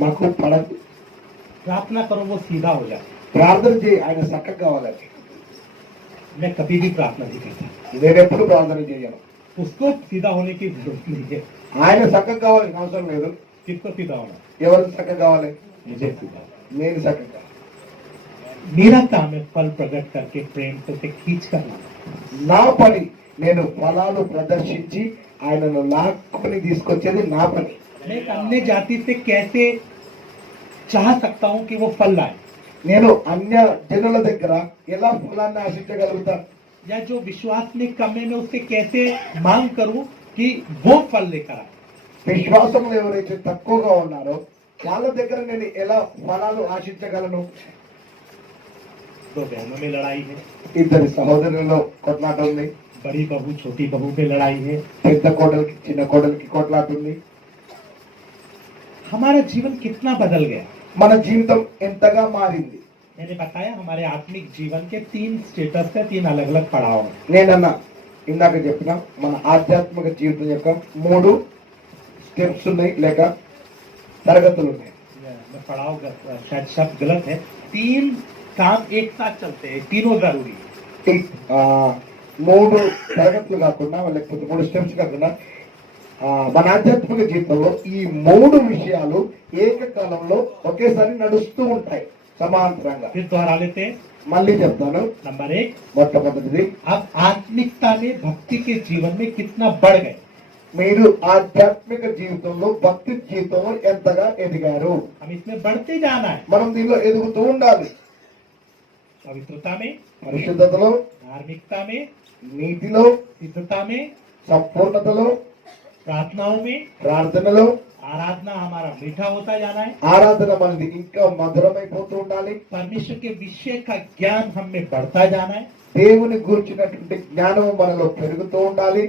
మాకు పడదు. प्रार्थना करो वो सीधा हो जाए। ప్రార్థన చేయి ఆయన చక్కగా కావాలని. मैं कभी भी प्रार्थना नहीं करता। నేను ఎప్పుడు ప్రార్థన చేయను. उसको सीधा होने की जरूरत नहीं है। ఆయన చక్కగా కావాల్సిన అవసరం లేదు. किसको सीधा होना? ఎవరు చక్కగా కావాలి? मुझे सीधा। నేను చక్కగా. मेरा काम है फल प्रकट करके प्रेम से उसे खींच कर लाना। నా పని నేను ఫలాలు ప్రదర్శించి ఆయనను లాక్కుని తీసుకొచ్చేది నా పని. मैं एक अन्य जाति से कैसे चाह सकता हूँ कि वो फल लाए, నేను అన్య జనుల దగ్గర ఎలా ఫలాన్ని ఆశించగలుగుతా? या जो विश्वास में कम है मैं उससे कैसे मांग करूं कि वो फल लेकर आए। విశ్వాసంలో ఎవరైతే తక్కువగా ఉన్నారో వాళ్ళ దగ్గర నేను ఎలా ఫలాలు ఆశించగలను? दो बहनों में लड़ाई है, ఇద్దరి సహోదరులలో కొట్లాట ఉంది. बड़ी बहू छोटी बहू में लड़ाई है। పెద్ద కోడలికి చిన్న కోడలికి కొట్లాట ఉంది. हमारा जीवन कितना बदल गया। మన జీవితం ఎంతగా మారింది. मैंने बताया हमारे आत्मिक जीवन के 3 स्टेटस है, 3 अलग अलग पड़ाव हैं। నేనన్నా ఇందాక చెప్పిన మన ఆధ్యాత్మిక జీవితం యొక్క 3 స్టెప్స్ ఉన్నాయి లేక తరగతులు ఉన్నాయి. मैं पड़ाव शायद शब्द गलत है। 3 काम एक साथ चलते हैं, तीनों जरूरी है। ఈ, ఆ, 3 తరగతులు కాకుండా లేకపోతే 3 స్టెప్స్ కాకుండా మన ఆధ్యాత్మిక జీవితంలో ఈ 3 విషయాలు ఏకకాలంలో ఒకేసారి నడుస్తూ ఉంటాయి సమాంతరంగా. फिर दोहरा लेते हैं। మళ్ళీ చెప్తాను. नंबर 1, మొట్టమొదటిది, आप आत्मिकता में भक्ति के जीवन में कितना बढ़ गए। మీరు ఆధ్యాత్మిక జీవితంలో భక్తి జీవితంలో ఎంతగా ఎదిగారు. हम इसमें बढ़ते जाना है। మనం దీనిలో ఎదుగుతూ ఉండాలి. पवित्रता में, పరిశుద్ధతలో, धार्मिकता में, నీతిలో, सिद्धता में, సంపూర్ణతలో, प्रार्थनाओं में। ప్రార్థనలో, आराधना हमारा मीठा होता जाना है। ఆరాధన మనది ఇంకా మధురమైపోతూ ఉండాలి. परमेश्वर के विषय का ज्ञान हम में बढ़ता जाना है। దేవుని గురించినటువంటి జ్ఞానం మనలో పెరుగుతూ ఉండాలి.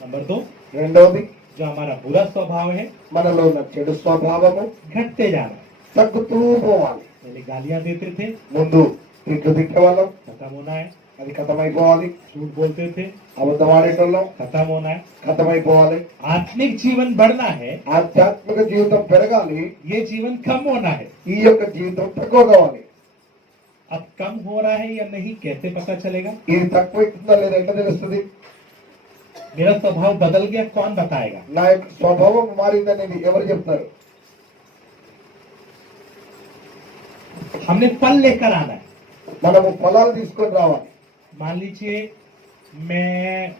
नंबर 2, రెండవది, जो हमारा बुरा स्वभाव है మనలో ఉన్న చెడు స్వభావము घटते जाना है। తగ్గుతూ పోవాలి. पहले गालियां देते थे, ముందు తిట్లు తిట్టేవాళ్ళం, खत्म होना है। అది ఖతమైపోవాలి. झूठ बोलते थे, అబద్ధం ఆడేటోళ్ళం, खत्म होना है। ఖతమైపోవాలి. आत्मिक जीवन बढ़ना है, ఆధ్యాత్మిక జీవితం పెరగాలి. ये जीवन कम होना है। ఈ యొక్క జీవితం తక్కువ కావాలి. अब कम हो रहा है या नहीं कैसे पता चलेगा। ఇది తక్కువ అవుతుందా లేదా ఎట్లా తెలుస్తుంది? मेरा स्वभाव बदल गया, कौन बताएगा। నా యొక్క స్వభావం మారిందనేది ఎవరు చెప్తారు? हमने फल लेकर आना है। మనము ఫలాలు తీసుకొని రావాలి. मान लीजिए मैं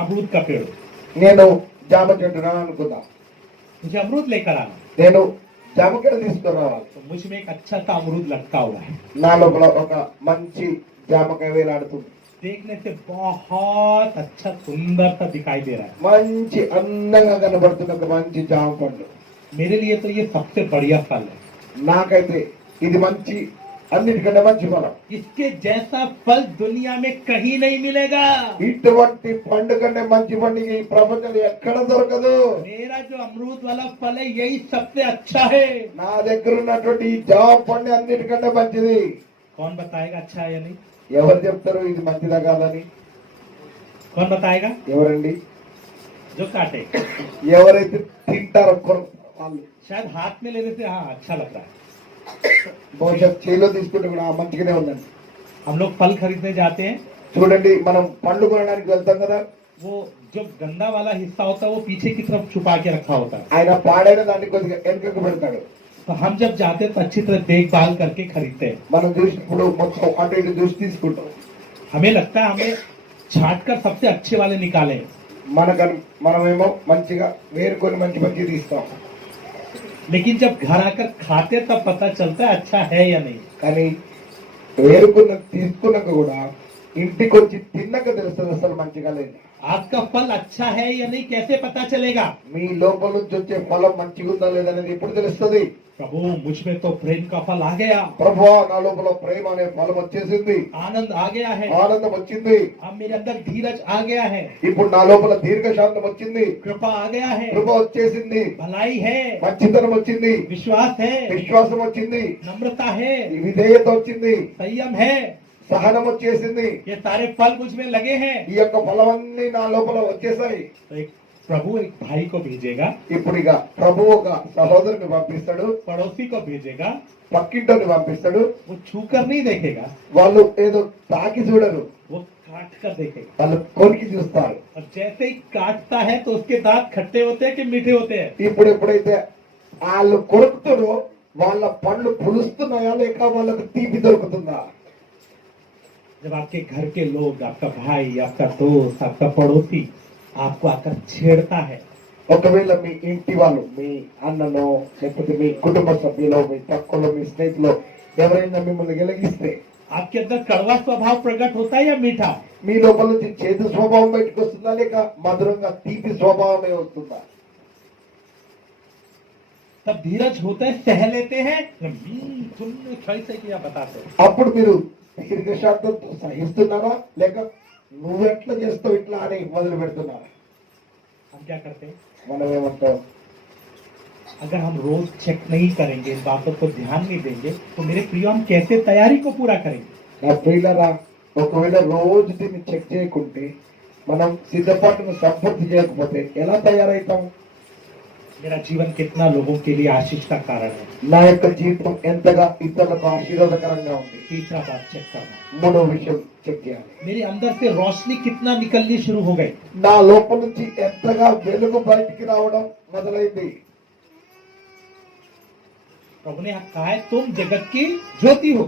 अमरूद का पेड़ हूं, నేను జామ చెట్టునా అనుకుందా, मुझे अमरूद लेकर आना है। నేను జామకాయలు తీసుకొని రావాలి. तो मुझ में एक अच्छा सा अमरूद लटका हुआ है, నా లోపల ఒక మంచి జామకాయ వేలాడుతుంది. देखने से बहुत अच्छा सुंदर सा दिखाई दे रहा है। మంచి అందంగా కనబడుతున్న ఒక మంచి జామ పండు. मेरे लिए तो ये सबसे बढ़िया फल है। నాకైతే ఇది మంచి అన్నిటికంటే మంచి ఫలం. इसके जैसा फल दुनिया में कहीं नहीं मिलेगा। ఇటువంటి పండు కంటే మంచి పండు ఈ ప్రపంచంలో ఎక్కడ దొరకదు. मेरा जो अमरूद वाला फल है यही सबसे अच्छा है। నా దగ్గర ఉన్నటువంటి ఈ జామ పండు అన్నిటికంటే మంచిది. कौन बताएगा अच्छा है या नहीं। ఎవరు చెప్తారు ఇది మంచిదా కాదని? कौन बताएगा। ఎవరండి? जो काटे, ఎవరైతే తింటారో వాళ్ళు. शायद हाथ में लेने से हाँ अच्छा लग रहा है। బహుశా చేలో తీసుకుంటే కూడా మంచిగానే ఉందండి. हम लोग फल खरीदने जाते हैं, చూడండి, మనం పండు కొనడానికి వెళ్తాం కదా, वो जो गंदा वाला हिस्सा होता है वो पीछे की तरफ छुपा के रखा होता है। ఆయన పాడైన దాన్ని కొద్దిగా వెనుకకు పెడతాడు. तो हम जब जाते हैं तो अच्छी तरह देखभाल करके खरीदते हैं। మనం చూసినప్పుడు మొత్తం అటు ఇటు చూసి తీసుకుంటాం. हमें लगता है हमें छांट कर सबसे अच्छे वाले निकाले, మనమేమో మంచిగా వేరుకొని మంచి మంచి తీస్తాం. लेकिन जब घर आकर खाते तब पता चलता है अच्छा है या नहीं। కానీ వేరుకున్న తీసుకున్నాక కూడా ఇంటికి వచ్చి తిన్నాక తెలుస్తుంది అసలు మంచిగా లేదు. आपका फल अच्छा है या नहीं कैसे पता चलेगा। మీ లోపల నుంచి వచ్చే ఫలం మంచిగా ఉందా లేదనేది ఎప్పుడు తెలుస్తుంది? प्रभु मुझ में तो प्रेम का फल आ गया, ప్రభువా నా లోపల ప్రేమ అనే ఫలం వచ్చేసింది, आनंद आ गया है, ఆనందం వచ్చింది, अब मेरे अंदर धीरज आ गया है, ఇప్పుడు నా లోపల దీర్ఘశాంతం వచ్చింది, कृपा आ गया है, కృప వచ్చేసింది, भलाई है, మంచితనం వచ్చింది, विश्वास है, విశ్వాసం వచ్చింది, नम्रता है, విధేయత వచ్చింది, संयम है। సహనం వచ్చేసింది. ये सारे फल मुझ में लगे हैं। ఈ యొక్క ఫలమన్నీ నా లోపల వచ్చేసాయి. तो एक प्रभु एक भाई को भेजेगा, ఇప్పుడు ఇక ప్రభు ఒక సహోదరుని పంపిస్తాడు, पड़ोसी को भेजेगा, పక్కింటోని పంపిస్తాడు. वो छू कर नहीं देखेगा, వాళ్ళు ఏదో తాకి చూడరు, वो काट कर देखेगा। వాళ్ళు కొరికి చూస్తారు. और जैसे ही काटता है तो उसके दांत खट्टे होते हैं कि मीठे होते हैं? ఇప్పుడు ఎప్పుడైతే వాళ్ళు కొరుకుతారో వాళ్ళ పళ్ళు పులుస్తున్నాయా లేక వాళ్ళకి తీపి దొరుకుతుందా? जब आपके घर के लोग, आपका भाई, आपका दोस्त, आपका पड़ोसी आपको आकर छेड़ता है, ఒకవేళ మీ ఇంటి వాళ్ళు, మీ అన్ననో లేకపోతే మీ కుటుంబ సభ్యులు, మీ పక్కలో, మీ స్నేహితులు ఎవరైనా మిమ్మల్ని గెలిగిస్తే आपके अंदर कड़वा स्वभाव प्रकट होता है या मीठा? మీ లోపల నుంచి చేదు స్వభావం బయటకు వస్తుందా లేక మధురంగా తీపి స్వభావమే వస్తుందా? तब धीरज होता है, सह लेते हैं, तुमने कैसे किया बताते हैं। అప్పుడు మీరు దీర్ఘశాంతంతో సహిస్తున్నారా లేక నువ్వెట్లా చేస్తావు ఇట్లా అని మొదలు పెడుతున్నారా? हम क्या करते हैं? మనం ఏమంటాం? अगर हम रोज चेक नहीं करेंगे, इन बातों को ध्यान नहीं देंगे, तो मेरे प्रियो हम कैसे तैयारी को पूरा करेंगे? నా ప్రియులరా, ఒకవేళ రోజు దీన్ని చెక్ చేయకుంటే, మనం సిద్ధపాటును సంపూర్తి చేయకపోతే ఎలా తయారైతాం? मेरा जीवन कितना लोगों के लिए आशीष का कारण है? నా యొక్క జీవితం ఎంతగా ఇతరులకు ఆశీర్వాదకరంగా ఉంది? तीसरा बात चेक करना, మూడో విషయం చెక్ చేయాలి. मेरे अंदर से रोशनी कितना निकलनी शुरू हो गई? నా లోపల నుంచి ఎంతగా వెలుగు బయటికి రావడం మొదలైంది? प्रभु ने कहा है तुम जगत की ज्योति हो।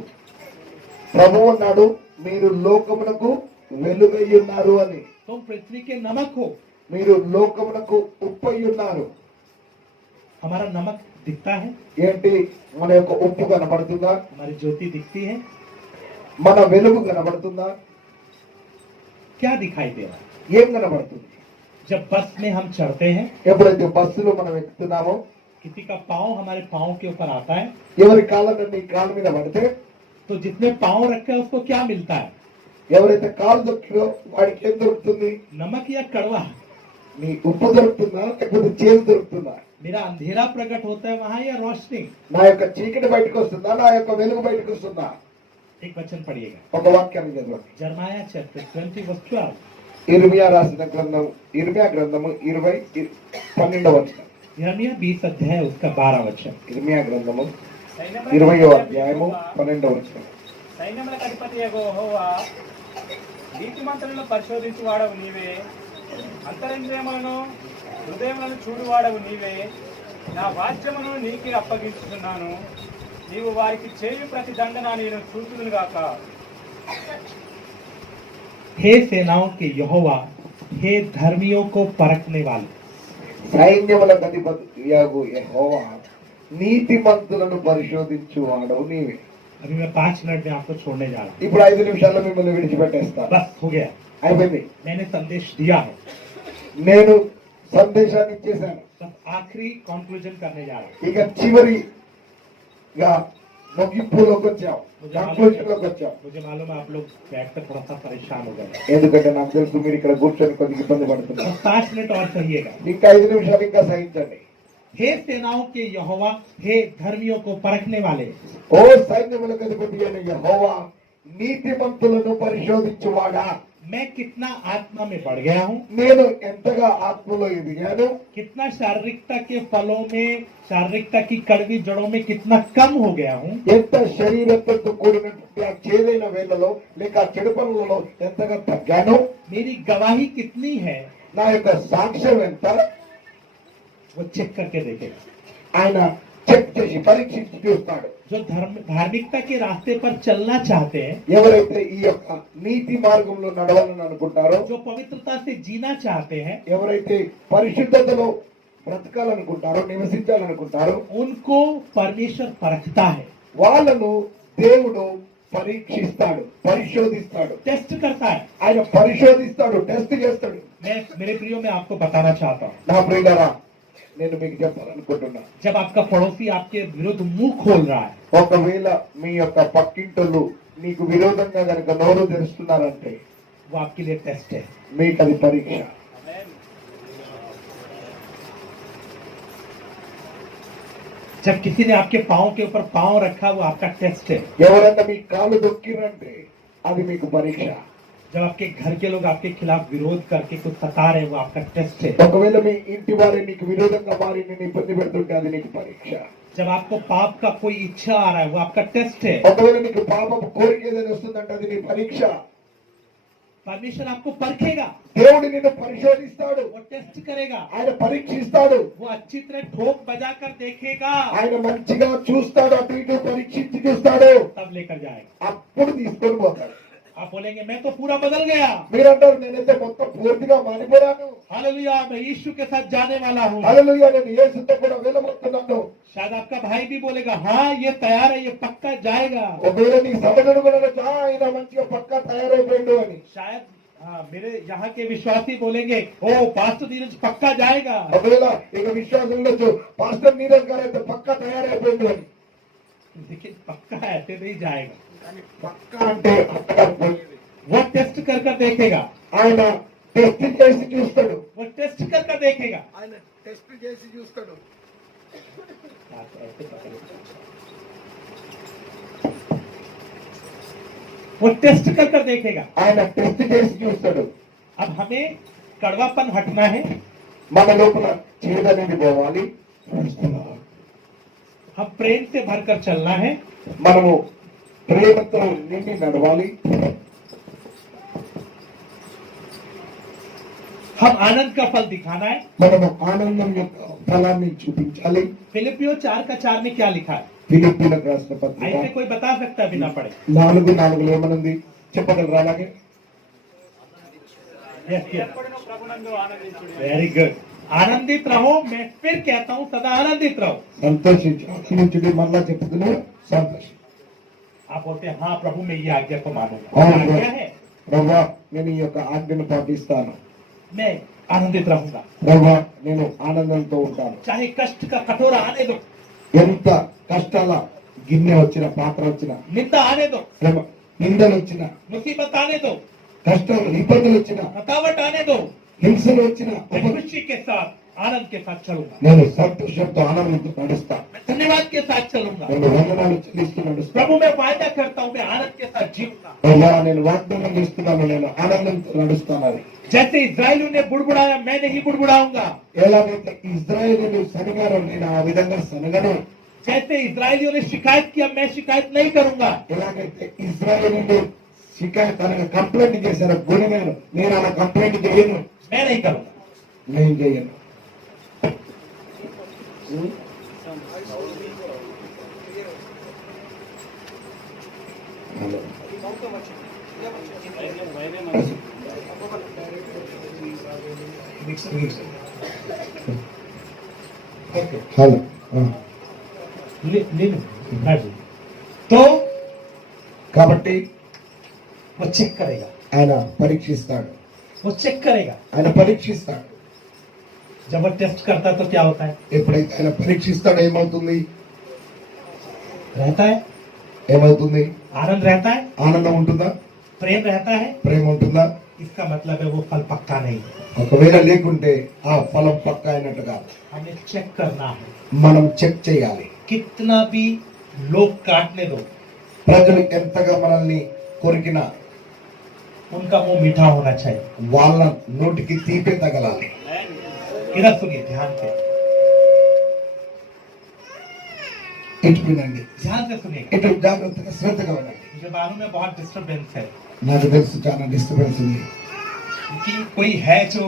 ప్రభు అన్నాడు, మీరు లోకమునకు వెలుగై ఉన్నారు అని. तुम पृथ्वी के नमक हो। మీరు లోకమునకు ఉప్పై ఉన్నారు. हमारा नमक दिखता है, ఏంటి? మన యొక్క ఉప్పు కనబడుతుందా? हमारी ज्योति दिखती है, మన వెలుగు కనబడుతుందా? क्या दिखाई दे रहा है? ఏం కనబడుతుంది? जब बस में हम चढ़ते हैं, ఎప్పుడైతే బస్సులో మనం ఎక్కుతున్నామో, किसी का पाँव हमारे पाँव के ऊपर आता है, ఎవరి కాళ్ళని నీ కాళ్ళ మీద పడితే, तो जितने पाँव रखे हैं उसको क्या मिलता है? ఎవరైతే కాలు దొక్కిరో వాడికి ఏం దొరుకుతుంది? नमक या कड़वा? నీ ఉప్పు దొరుకుతుందా లేకపోతే చేదు దొరుకుతుందా? मेरा अंधेरा प्रकट होता है वहां या रोशनी? నా యొక్క చీకటి బయటకు వస్తుందా నా యొక్క వెలుగు బయటకు వస్తుందా? एक वचन पढ़िएगा, ఒక వాక్యాన్ని చదవండి. जरमाया चैप्टर 20:12। ఇర్మియా రాసిన గ్రంథం, ఇర్మియా గ్రంథము 20:12 వచనం. यिर्मयाह 20 अध्याय उसका 12 वचन। ఇర్మియా గ్రంథము సైన్యములకు 20వ అధ్యాయము 12వ వచనం. సైన్యములకు అధిపతి యెహోవా, నీతిమంతులను పరిశోధించువాడవు నీవే, అంతరింద్రియములను హృదయములను చూడువాడవు నీవే. నా వాద్యమును నీకు అప్పగించుతున్నాను, నీవు వారికి చేయు ప్రతి దండన నేను చూచుదును గాక. हे सेनाओं के यहोवा, हे धर्मियों को परखने वाले। సైన్యములకు అధిపతియగు యెహోవా, నీతిమంతులను పరిశోధించువాడవు నీవే. अभी मैं 5 मिनट में आपको छोड़ने जा रहा ఇప్పుడు 5 నిమిషాల్లో మిమ్మల్ని విడిచిపెట్టేస్తాను. हूँ, बस हो गया। అయిపోయింది. मैंने संदेश दिया है, నేను సందేశాన్ని ఇచ్చేశాను. बस आखिरी कंक्लूजन करने जा रहा हूँ। ఇక చివరిగా ముగింపులోకి వచ్చాం, కంక్లూజన్లోకి వచ్చాం. मुझे मालूम है आप लोग बैठ कर थोड़ा सा परेशान हो गए, ఎందుకంటే నాకు తెలుసు మీరు ఇక్కడ కూర్చొని కొద్దిగా ఇబ్బంది పడుతున్నారు. बस 5 मिनट और सहिएगा। ఇంకా 5 నిమిషాలు ఇంకా సహించండి. हे सेनाओं के यहोवा, हे धर्मियों को परखने वाले। ఓ సైన్యములకు అధిపతి అయిన యెహోవా, నీతిమంతులను పరిశోధించువాడా, मैं कितना आत्मा में बढ़ गया हूँ, నేను ఎంతగా ఆత్మలో ఎదిగాను, कितना शारीरिकता के फलों में, शारीरिकता की कड़वी जड़ों में कितना कम हो गया हूँ, ఎంత శరీరంతో కూడినటువంటి ఆ చేదైన వేళ్లలో లేక ఆ చెడు పనులలో ఎంతగా తగ్గాను, मेरी गवाही कितनी है, నా యొక్క సాక్ష్యం ఎంత, वो चेक करके देखेगा। ఆయన చెక్ చేసి పరీక్షించి చూస్తాడు. जो धार्मिकता के रास्ते पर चलना चाहते हैं, ఎవరైతే ఈ యొక్క నీతి మార్గంలో నడవాలని అనుకుంటారో, जो पवित्रता से जीना चाहते हैं, ఎవరైతే పరిశుద్ధతలో బ్రతకాలనుకుంటారో, నివసించాలనుకుంటారో, उनको परमेश्वर परखता है, వాళ్ళను దేవుడు పరీక్షిస్తాడు, పరిశోధిస్తాడు. टेस्ट करता है। ఆయన పరిశోధిస్తాడు, టెస్ట్ చేస్తాడు. मैं मेरे प्रियो में आपको बताना चाहता हूँ, నా ప్రియులారా, నేను మీకు చెప్పాలనుకుంటున్నా, जब आपका पड़ोसी आपके विरुद्ध मुंह खोल रहा है, ఒకవేళ మీ యొక్క పక్కింటోళ్ళు మీకు విరోధంగా కనుక నోరు తెరుస్తున్నారంటే वो आपके लिए टेस्ट है। మీకు అది పరీక్ష. जब किसी ने आपके पाँव के ऊपर पाँव रखा, वो आपका टेस्ट है। ఎవరన్నా మీ కాలు దొక్కిరంటే అది మీకు పరీక్ష. जब आपके घर के लोग आपके खिलाफ विरोध करके कुछ सता रहे, वो आपका टेस्ट है। ఒకవేళ మీ ఇంటి వారి నీకు విరోధంగా వారి నిన్ను ఇబ్బంది పెడుతుంటే అది నీకు పరీక్ష. जब आपको पाप का कोई इच्छा आ रहा है, वो आपका टेस्ट है। ఒకవేళ నీకు పాపపు కోరిక ఏదైనా వస్తుందంటే అది నీ పరీక్ష. परमेश्वर आपको परखेगा, దేవుడు నిన్ను పరిశోధిస్తాడు, वो टेस्ट करेगा, ఆయన పరీక్షిస్తాడు, वो अच्छी तरह ठोक बजा कर देखेगा, ఆయన మంచిగా చూస్తాడు, అటు ఇటు పరీక్షించి చూస్తాడు, तब लेकर जाएगा। అప్పుడు తీసుకొని పోతాడు. आप बोलेंगे मैं तो पूरा बदल गया, మీరంటారు నేనైతే మొత్తం పూర్తిగా మారిపోయాను, हालेलुया, मैं यीशु के साथ जाने वाला हूँ। హల్లెలూయా నేను యేసుతో కూడా వెళ్ళబోతున్నాను. शायद आपका भाई भी बोलेगा हाँ ये तैयार है, ये पक्का जाएगा। ఒకవేళ నీ సహోదరుడు కూడా అనొచ్చు, ఆయన మంచిగా పక్కా తయారైపోయిండు అని. शायद हाँ, मेरे यहाँ के विश्वासी बोलेंगे ओ पास्टर नीरज पक्का जाएगा। ఒకవేళ ఇక విశ్వాసం ఉండొచ్చు, పాస్టర్ నీరజ్ గారు అయితే పక్కా తయారైపోయిండు అని. लेकिन पक्का ऐसे नहीं जाएगा, కానీ పక్కా అంటే అక్కడ పోయేది. वो टेस्ट कर कर देखेगा, ఆయన టెస్ట్ చేసి చూస్తాడు, वो टेस्ट कर कर देखेगा। ఆయన టెస్ట్ చేసి చూస్తాడు. वो टेस्ट कर कर देखेगा। ఆయన టెస్ట్ చేసి చూస్తాడు. अब हमें कड़वापन हटना है, మన లోపల చేదనేది పోవాలి, हम प्रेम से भरकर चलना है, మనము ప్రేమతో నిండి నడవాలి, हम आनंद का फल दिखाना है। మనము ఆనందం యొక్క ఫలాన్ని చూపించాలి. फिलिपियो 4:4 में क्या लिखा है? ఫిలిప్పీలకు రాసిన పత్రిక ऐसे कोई बता सकता है बिना पढ़े? 4:4 ఏమనుంది చెప్పగలరా? అలాగే ఎప్పుడునూ ప్రభునందు ఆనందించుడి. वेरी गुड, आनंदित रहो। मैं फिर कहता हूँ सदा आनंदित रहो। సంతోషించు, ఆనందించుడి, మళ్ళా చెప్పుకుని సంతోషం. आप बोलते हैं हाँ प्रभु मैं ये आज्ञा को मानूंगा, हाँ, क्या आज्ञा है? ప్రభా నేను ఈ యొక్క ఆజ్ఞను పాటిస్తాను, मैं आनंदित रहूंगा, ప్రభా నేను ఆనందంతో ఉంటాను. चाहे कष्ट का कटोरा आने दो, ఎంత కష్టాల గిన్నె వచ్చిన, పాత్ర వచ్చిన, निंदा आने दो, శ్రమ నిందలు వచ్చిన, मुसीबत आने दो, కష్టాలు ఇబ్బందులు వచ్చిన, थकावट आने दो, హింసలు వచ్చిన, मैं खुशी के साथ आनंद के साथ चलूंगा, నేను సంతోషంతో ఆనందంతో నడుస్తాను, मैं धन्यवाद के साथ चलूंगा। నేను వందనాలు చెల్లిస్తూ నడుస్తాను. प्रभु मैं वायदा करता हूँ मैं आनंद के साथ जीऊंगा। ప్రభా నేను వాగ్దానం చేస్తున్నాను, నేను ఆనందంతో నడుస్తానని. जैसे इस्राएलियों ने बुड़बुड़ाया मैं नहीं बुड़बुड़ाऊंगा, ఎలాగైతే ఇజ్రాయేలీలు సనగారో నేను ఆ విధంగా సనగను. जैसे इस्राएलियों ने शिकायत किया मैं शिकायत नहीं करूंगा, ఎలాగైతే ఇజ్రాయేలీలు షికాయత్ అనగా కంప్లైంట్ చేశారో గుణమేను, నేను అలా కంప్లైంట్ చేయను, मैं नहीं करूंगा। నేను చేయను. హలో. హలో. तो కాబట్టి वो चेक करेगा, ఆయన పరీక్షిస్తాడు, वो चेक करेगा। ఆయన పరీక్షిస్తాడు. जब वो टेस्ट करता है तो क्या होता है? ఎప్పుడైతే ఆయన పరీక్షిస్తాడో ఏమవుతుంది? रहता है, ఏమవుతుంది? आनंद रहता है, ఆనందం ఉంటుందా? प्रेम रहता है। ప్రేమ ఉంటుందా? इसका मतलब है वो फल पक्का नहीं है, ఒకవేళ లేకుంటే ఆ ఫలం పక్కా అయినట్టు కాదు. हमें चेक करना है। మనం చెక్ చేయాలి. कितना भी लोग काटने दो, ప్రజలు ఎంతగా మనల్ని కొరికినా उनका मुंह मीठा होना चाहिए। వాళ్ళ నోటికి తీపే తగలాలి. इधर सुनिए ध्यान से, ఇటు వినండి, ध्यान से सुनिएगा। ఇటు జాగ్రత్తగా శ్రద్ధగా వినండి. मुझे मालूम है बहुत डिस्टर्बेंस है, నాకు తెలుసు చాలా డిస్టర్బెన్స్ ఉంది, कि कोई है जो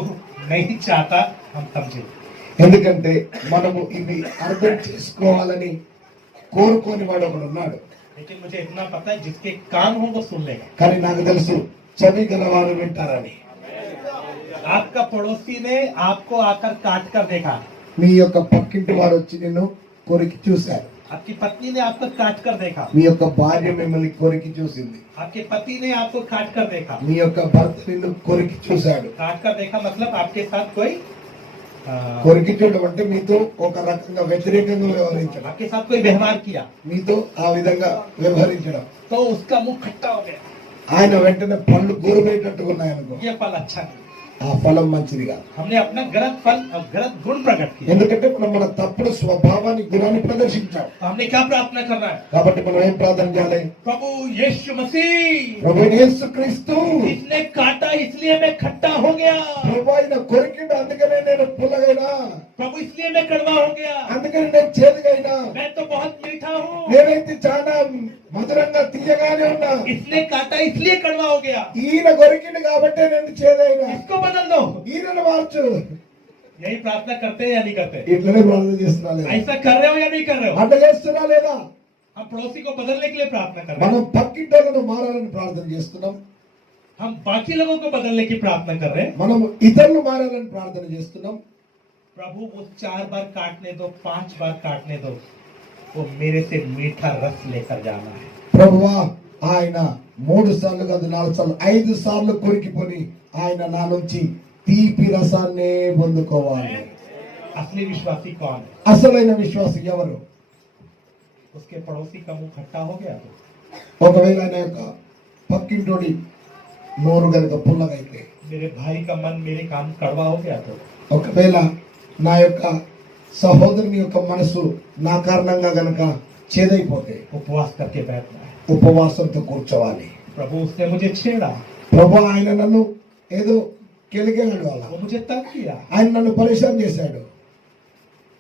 नहीं चाहता हम समझे। ఎందుకంటే మనము ఇవి అర్థం చేసుకోవాలని కోరుకోని వాడు ఒకడు ఉన్నాడు. लेकिन मुझे इतना पता है जिसके कान हो वो सुन लेगा। కానీ నాకు తెలుసు చెవి గలవారు వింటారని. आपका पड़ोसी ने आपको आकर काट कर देखा, మీ యొక్క పక్కింటి వారు వచ్చి నిన్ను కొరికి చూశారు, आपकी पत्नी ने आपको काट कर देखा, మీ యొక్క భార్య మిమ్మల్ని కొరికి చూసింది, आपके पति ने आपको काट कर देखा। మీ యొక్క భర్త నిన్ను కొరికి చూశాడు. काट कर देखा मतलब आपके साथ कोई కొరికి చూడడం అంటే మీతో ఒక రకంగా వ్యతిరేకంగా వ్యవహరించడం, आपके साथ कोई व्यवहार किया మీతో ఆ విధంగా వ్యవహరించడం. तो उसका मुंह खट्टा हो गया, ఆయన వెంటనే పళ్ళు గోరుమేటట్టుగా ఉన్నాయనుకో, ये फल अच्छा नहीं। ఆ ఫలం మంచిది కాదు. हमने अपना गलत फल और गलत गुण प्रकट किया। ఎందుకంటే మనం మన తప్పుడు స్వభావాన్ని గుణాన్ని ప్రదర్శించాం. तो हमने क्या प्रार्थना करना है? కాబట్టి మనం ఏం ప్రార్థన చేయాలి? प्रभु यीशु मसीह, ప్రభు యేసుక్రీస్తు, इसने काटा इसलिए मैं खट्टा हो गया। ప్రభు ఆయన కొరికిండు అందుకనే నేను పుల్లగైనా, प्रभु इसलिए मैं कड़वा हो गया। అందుకని నేను చేదుగైనా, मैं तो बहुत मीठा हूँ। నేనైతే చాలా మధురంగా తీయగానే ఉన్నా. इसने काटा इसलिए कड़वा हो गया। ఈయన కొరికిండు కాబట్టి నేను చేదైనా. इसको बदल दो। ఈయనను మార్చు. यही प्रार्थना करते हैं या नहीं करते? ఇట్లనే ప్రార్థన చేస్తున్నా లేదా? ऐसा कर रहे हो या नहीं कर रहे हो? అట్లా చేస్తున్నా లేదా? हम पड़ोसी को बदलने के लिए प्रार्थना कर रहे మనం हैं। పక్కింటోళ్ళను మారాలని ప్రార్థన చేస్తున్నాం. हम बाकी लोगों को बदलने की प्रार्थना कर रहे हैं। మనం ఇతరులు మారాలని ప్రార్థన చేస్తున్నాం. प्रभु वो 4 बार काटने दो, 5 बार काटने दो, वो मेरे से मीठा रस लेकर जाना है। ప్రభువా, ఆయన 3 సార్లు కాదు 4 సార్లు 5 సార్లు కొరికిపోని ఆయన నా నుంచి తీపి రసాన్నే పొందుకోవాలి. असली विश्वासी कौन है? అసలైన విశ్వాసి ఎవరు? उसके पड़ोसी का मुंह खट्टा हो गया तो, ఒకవేళ ఆయన యొక్క పక్కింటోడి నోరు గనుక పుల్లగైతే, मेरे भाई का मन मेरे काम कड़वा हो गया तो, ఒకవేళ నా యొక్క సహోదరుని యొక్క మనసు నా కారణంగా గనక చేదైపోతే उपवास करके बैठना है। ఉపవాసంతో కూర్చోవాలి. प्रभु उसने मुझे छेड़ा, ప్రభు ఆయన నన్ను ఏదో కెలిగాడు, వాళ్ళ वो मुझे तंग किया, ఆయన నన్ను పరేషాన్ చేశాడు.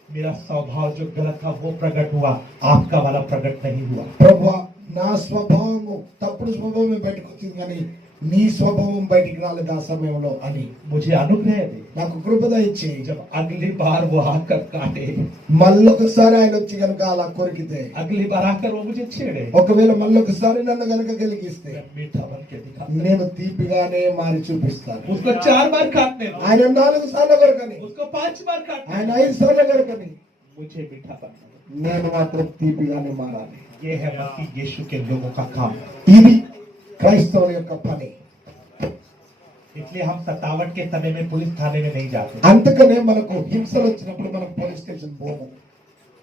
मेरा स्वभाव जो गलत था वो प्रकट हुआ, आपका वाला प्रकट नहीं हुआ। ప్రభు నా స్వభావము తప్పుడు స్వభావమే బయటకు వచ్చింది కానీ నీ స్వభావం బయటికి రాలేదు ఆ సమయంలో అని मुझे अनुग्रह दे। నాకు కృపద ఇచ్చి, जब अगली बार वो आकर काटे, మళ్ళొకసారి ఆయన వచ్చి కనుక అలా కొరికితే, अगली बार आकर वो मुझे छेड़े, ఒకవేళ మళ్ళొకసారి నన్ను కనుక కలిగిస్తే मैं मीठा बन के दिखा। నేను తీపిగానే మారి చూపిస్తాను. उसको 4 बार काटने दो, ఆయన 4 సార్లు కొరకని, उसको 5 बार काटने ఆయన 5 సార్లు కొరకని, दो, मुझे मीठा बनना दो। నేను మాత్రం తీపిగానే మారాలి. ये है मसीह यीशु के लोगों का काम। ఇది క్రైస్తవుల యొక్క పని. इसलिए हम 57 के समय में पुलिस थाने में नहीं जाते। అందుకనే మనకు హింసలు వచ్చినప్పుడు మనం పోలీస్ స్టేషన్ పోము.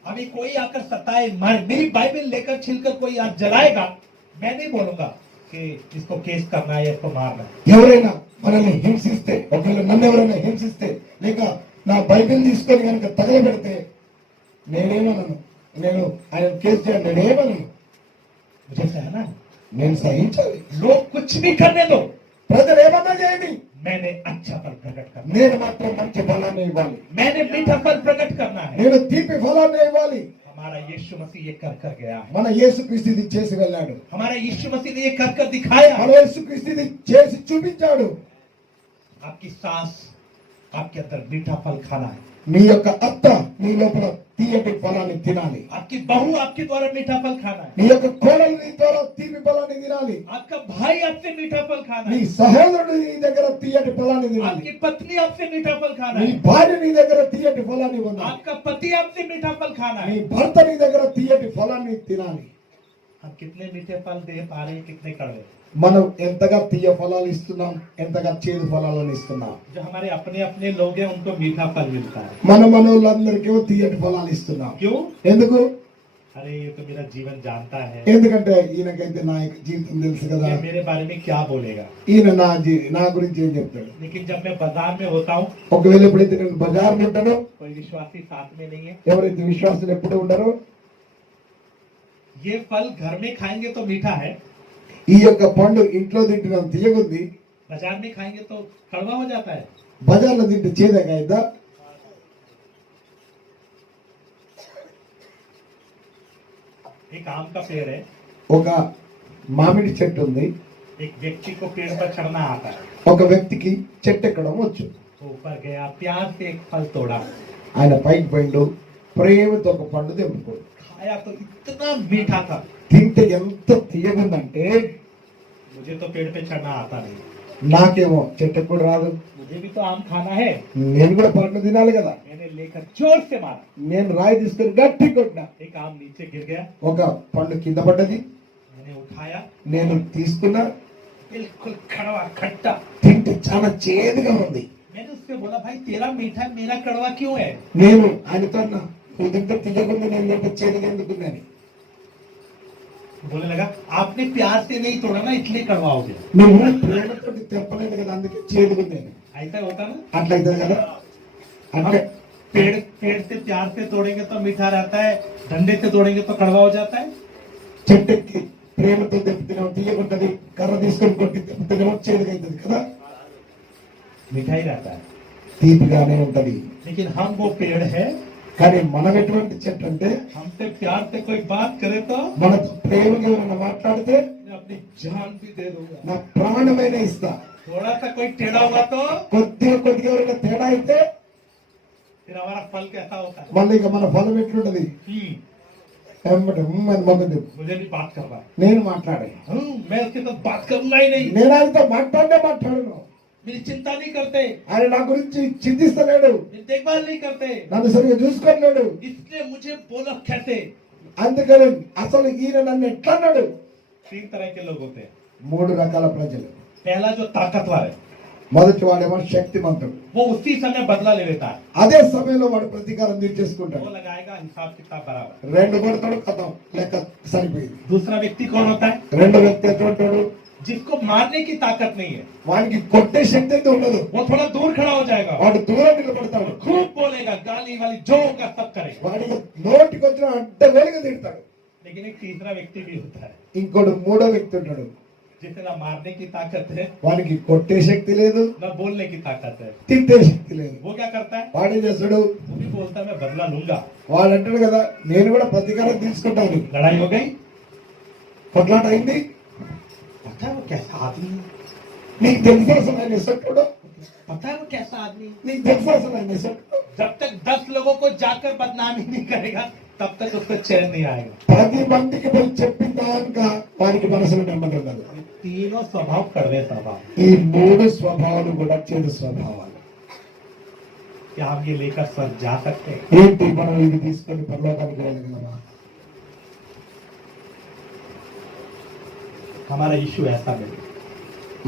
अभी कोई आकर सताए, मारे, मेरी बाइबल लेकर छिलकर कोई आज जलाएगा, मैं नहीं बोलूंगा कि इसको केस करना है या इसको मारना है। ఎవరైనా మనల్ని హింసిస్తే, ఒకవేళ నన్ను ఎవరైనా హింసిస్తే లేక నా బైబిల్ తీసుకొని కనుక తగలబెడితే నేనేమనను, నేను ఆయన కేసు చేయండి, నేనేమనను, मुझे सहना है। నేను సహించాలి. लोग कुछ भी करने दो, ప్రజలు ఏమన్నా చేయండి, मैंने अच्छा फल प्रकट करना నేను మాత్రం మంచి ఫలాన్ని ఇవ్వాలి, है, मैंने मीठा फल प्रकट करना है। నేను తీపి ఫలాన్ని ఇవ్వాలి. हमारा यीशु मसीह ये कर गया है। మన యేసుక్రీస్తు ఇది చేసి వెళ్ళాడు. हमारा यीशु मसीह ने ये कर दिखाया। మన యేసుక్రీస్తు ఇది చేసి చూపించాడు. आपकी सास आपके अंदर मीठा फल खाना है, నీ యొక్క అత్త నీ లోపల తీయటి ఫలాన్ని తినాలి. आपकी बहू आपके द्वारा मीठा फल खाना है, నీ యొక్క కోడలు నీ ద్వారా తీపి ఫలాన్ని తినాలి. आपका भाई आपसे मीठा फल खाना నీ है, సహోదరుడు నీ దగ్గర తీయటి ఫలాన్ని తినాలి. आपकी पत्नी आपसे मीठा फल खाना నీ है, భార్య నీ దగ్గర తీయటి ఫలాన్ని పొందాలి. आपका पति आपसे मीठा फल खाना నీ है। భర్త నీ దగ్గర తీయటి ఫలాన్ని తినాలి. हम कितने मीठे फल दे पा रहे हैं, कितने कड़वे? మనం ఎంతగా తీయ ఫలాలు ఇస్తున్నాం, ఎంతగా చేదు ఫలాలను ఇస్తున్నాం. जो हमारे अपने अपने लोग हैं उनको मीठा फल मिलता है। మన మనోళ్ళందరికీ తీయటి ఫలాలు ఇస్తున్నాం. क्यों? ఎందుకు? अरे ये तो मेरा जीवन जानता है, ఎందుకంటే ఈయనకైతే నా యొక్క జీవితం తెలుసు కదా, ये मेरे बारे में क्या बोलेगा। ఈయన నా గురించి ఏం చెప్తాడు. लेकिन जब मैं बाजार में होता हूँ, ఒకవేళ ఎప్పుడైతే నేను బజార్లో ఉంటానో, कोई विश्वासी साथ में नहीं है, ఎవరైతే విశ్వాసులు ఎప్పుడు ఉండరో, ये फल घर में खाएंगे तो मीठा है, ఈ యొక్క పండు ఇంట్లో తింటున్నాం తీయగుంది, बाजार में खाएंगे तो कड़वा हो जाता है। బజార్లో తింటే చేదగా అయిద్దా? एक आम का पेड़ है, ఒక మామిడి చెట్టు ఉంది, एक व्यक्ति को पेड़ पर चढ़ना आता है, ఒక వ్యక్తికి చెట్టు ఎక్కడం వచ్చు. वो ऊपर गया, प्यार से एक फल तोड़ा, ఆయన పైకి పోయిండు, ప్రేమతో ఒక పండు తెంపుకోడు. खाया तो इतना मीठा था, తింటే ఎంత తీయగుందంటే, मुझे तो पेड़ पे चढ़ना आता नहीं, నాకేమో చెట్టు కూడా రాదు, मुझे भी तो आम खाना है। నేను కూడా పండు తినాలి కదా. मैंने लेकर जोर से मारा, నేను రాయి తీసుకొని గట్టి కొట్టినా, एक आम नीचे गिर गया, ఒక పండు కింద పడ్డది, मैंने उठाया, నేను తీసుకున్నా, बिल्कुल कड़वा खट्टा। తింటే చాలా చేదుగా ఉంది. मैंने उससे बोला, भाई तेरा मीठा है, मेरा कड़वा क्यों है? నేను ఆయనతో అన్నా, నువ్వు తింటే తీయగుంది, నేను తింటే చేదుగా ఎందుకుందని. बोलने लगा, आपने प्यार से नहीं तोड़ा ना, इसलिए कड़वा हो गया। నువ్వు ప్రేమతో తెంపలేదు కదా, అందుకే చేదుగుంది. ऐसा होता ना, అట్లయితే కదా हम అంటే पेड़ पेड़ से प्यार से तोड़ेंगे तो मीठा रहता है, डंडे से तोड़ेंगे तो कड़वा हो जाता है। చెట్టుకి ప్రేమతో తెంపితేనేమో తీయకుంటది, కర్ర తీసుకొని కొట్టి తెంపితేనేమో చేదుగా అవుతుంది కదా, मीठा ही रहता है। తీపిగానే ఉంటది। लेकिन हम वो पेड़ है, కానీ మనం ఎటువంటి చెట్టు అంటే हमसे प्यार से कोई बात करे तो మనతో ప్రేమగా ఏమైనా మాట్లాడితే मैं अपनी जान भी दे दूंगा। నా ప్రాణమైన ఇస్తా। थोड़ा सा कोई टेढ़ा हुआ तो కొద్దిగా ఎవరైనా తేడా అయితే फिर हमारा फल कैसा होता है। మళ్ళీ ఇక మన ఫలం ఎట్లుంటది, ఏమంటే అని మొదలు मुझे नहीं बात करना, నేను మాట్లాడే, मैं उसके साथ बात करूंगा ही नहीं, నేను ఆయనతో మాట్లాడను, मेरी चिंता नहीं करते, ఆయన నా గురించి చింతిస్తలేడు, मेरी देखभाल नहीं करते, నన్ను సరిగా చూసుకోలేడు, इसने मुझे बोला कैसे। అందుకని అసలు ఈయన నన్ను ఎట్లా అన్నాడు। 3 तरह के लोग होते हैं। 3 రకాల ప్రజలు। पहला जो ताकतवर है, మొదటి వాడేమో శక్తిమంతుడు, वो उसी समय बदला ले लेता है, అదే సమయంలో వాడు ప్రతీకారం తీర్చేసుకుంటాడు, वो लगाएगा हिसाब किताब बराबर। 2 కొడతాడు, కథం లెక్క సరిపోయింది। दूसरा व्यक्ति कौन होता है, రెండో వ్యక్తి ఎట్లుంటాడు, जिसको मारने की ताकत नहीं है, వానికి కొట్టే శక్తి అయితే ఉండదు, वो थोड़ा दूर खड़ा हो जाएगा, వాడు దూరం నిలబడతాడు, खूब बोलेगा, गाली वाली जो होगा सब करेगा। వాడికి నోటికి వచ్చిన అడ్డగోలుగా తిడతాడు। लेकिन एक तीसरा व्यक्ति भी होता है, ఇంకోటి 3వ వ్యక్తి ఉంటాడు, जिसे ना मारने की ताकत है, వానికి కొట్టే శక్తి లేదు, ना बोलने की ताकत है। తిట్టే శక్తి లేదు। वो क्या करता है, వాడేం చేస్తాడు, वो भी बोलता है मैं बदला लूंगा। వాడు అంటాడు కదా నేను కూడా ప్రతీకారం తీసుకుంటాను। लड़ाई हो गई, కొట్లాట అయింది, पता है वो कैसा आदमी है, నీకు తెలుసా అసలు ఆయన ఎసట్టుడు, पता है वो कैसा आदमी है। నీకు తెలుసా అసలు ఆయన ఎసట్టుడు। जब तक 10 लोगों को जाकर बदनामी नहीं करेगा तब तक उसको चैन नहीं आएगा। 10 మందికి పోయి చెప్పిందాక వానికి మనసులో నెమ్మది ఉండదు। तीनों स्वभाव कड़वे स्वभाव, ఈ 3 స్వభావాలు కూడా చెడు స్వభావాలు। क्या हम ये लेकर स्वर्ग जा सकते हैं। ఏంటి మనం ఇది తీసుకొని పరలోకానికి వెళ్ళగలమా? हमारा यीशु ऐसा नहीं,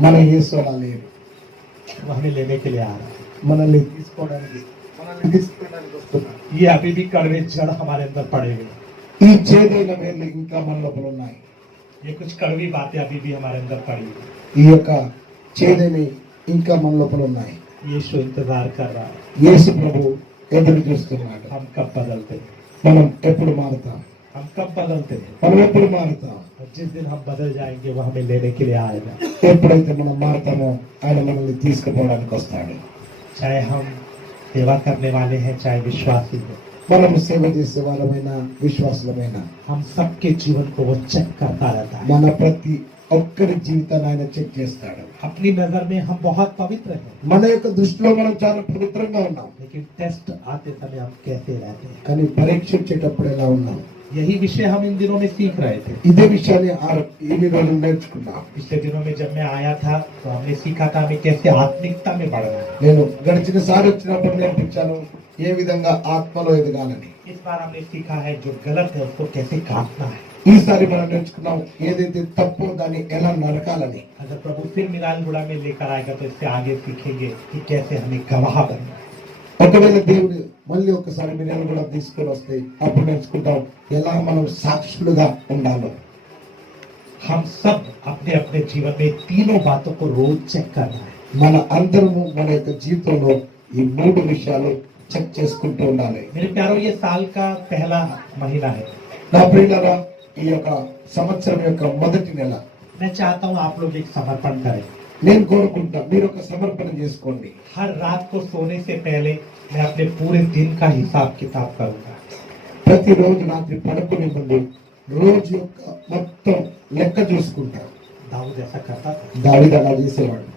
మన యేసు అలా లేరు, वो हमें लेने के लिए आ रहा है। మనల్ని తీసుకోవడానికి వస్తున్నాడు। ये अभी भी कड़वे जड़ हमारे अंदर पड़े हुए हैं। ఈ చేదైన వేళ్ళు ఇంకా మన లోపల ఉన్నాయి, ये कुछ कड़वी बातें अभी भी हमारे अंदर पड़ी हुई हैं। ఈ యొక్క చేదని ఇంకా మన లోపల ఉన్నాయి। यीशु इंतजार कर रहा है, యేసు ప్రభు ఎదురు చూస్తున్నాడు। हम कब बदलते हैं, మనం ఎప్పుడు మారుతాం, हम कब बदलते हैं। మనం ఎప్పుడు మారుతాం, और जिस दिन हम बदल जाएंगे वो हमें लेने के लिए आएगा। ఎప్పుడైతే మనం మారుతామో ఆయన మనల్ని తీసుకుపోవడానికి వస్తాడు। चाहे हम सेवा करने वाले हैं, चाहे विश्वासी हैं, మనం సేవ చేసే వాళ్ళమైనా విశ్వాసులమైనా हम सबके जीवन को वो चेक करता रहता है। మన ప్రతి ఒక్కరి జీవితాన్ని ఆయన చెక్ చేస్తాడు। अपनी नजर में हम बहुत पवित्र हैं, మన యొక్క దృష్టిలో మనం చాలా పవిత్రంగా ఉన్నాం, लेकिन टेस्ट आते समय हम कैसे रहते हैं, కానీ పరీక్షించేటప్పుడు ఎలా ఉన్నాం, यही विषय हम इन दिनों में सीख रहे थे। ఇదే విషయాన్ని ఇన్ని రోజులు నేర్చుకున్నాం। पिछले दिनों में जब मैं आया था तो हमने सीखा था हमें कैसे आत्मिकता में बढ़ना है। నేను గడిచిన సారి వచ్చినప్పుడు నేర్పించాను ఏ విధంగా ఆత్మలో ఎదగాలని। इस बार हमने सीखा है जो गलत है उसको कैसे काटना है। ఈసారి మనం నేర్చుకున్నాం ఏదైతే తప్పు దాన్ని ఎలా నరకాలని। अगर प्रभु फिर मिरालगुड़ा में लेकर आएगा तो इससे आगे सीखेंगे कि कैसे हमें गवाह बनना है। ఒకవేళ దేవుడు మళ్ళీ ఒకసారి మిర్యాలు కూడా తీసుకొని వస్తే అప్పుడు నేర్చుకుంటాం ఎలా మనం సాక్షులుగా ఉండాలో। हम सब अपने अपने जीवन में तीनों बातों को रोज चेक करना है। మన అందరము మన యొక్క జీవితంలో ఈ 3 విషయాలు చెక్ చేసుకుంటూ ఉండాలి। मेरे प्यारों, ये साल का पहला महीना है। నా ప్రియులారా ఈ యొక్క సంవత్సరం యొక్క మొదటి నెల मैं चाहता हूँ आप लोग एक समर्पण करें। నేను కోరుకుంటా మీరు ఒక సమర్పణ చేసుకోండి। हर रात को सोने से पहले मैं अपने पूरे दिन का हिसाब किताब करूंगा। ప్రతిరోజు రాత్రి పడుకునే ముందు రోజు యొక్క మొత్తం లెక్క చూసుకుంటా। दाऊद ऐसा करता था। దావీదు అలా చేసేవాడు।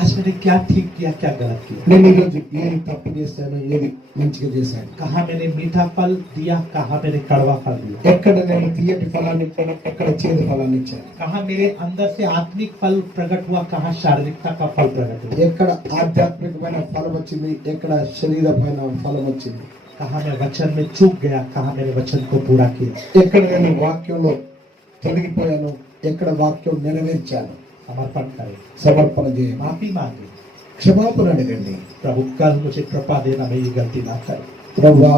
आज मैंने क्या ठीक किया, क्या गलत किया, నేను ఈరోజు ఏది తప్పు చేశాను ఏది మంచిగా చేశాను, कहाँ मैंने मीठा फल दिया, कहाँ मैंने कड़वा फल दिया, ఎక్కడ నేను తీయటి ఫలాన్ని ఇచ్చాను ఎక్కడ చేదు ఫలాన్ని ఇచ్చాను, कहाँ मेरे अंदर से आत्मिक फल प्रकट हुआ, कहाँ शारीरिकता का फल प्रकट हुआ, ఎక్కడ ఆధ్యాత్మికమైన ఫలం వచ్చింది ఎక్కడ శరీరమైన ఫలం వచ్చింది, कहाँ मैं वचन में चूक गया, कहाँ मैंने वचन को पूरा किया। ఎక్కడ నేను వాక్యంలో తొలగిపోయాను ఎక్కడ వాక్యం నెరవేర్చాను। समर्पण करें, సమర్పణ చేయండి, माफी मांगे। క్షమాపణ అడగండి। प्रभु कल मुझे कृपा देना, मैं ये गलती ना करूं। ప్రభువా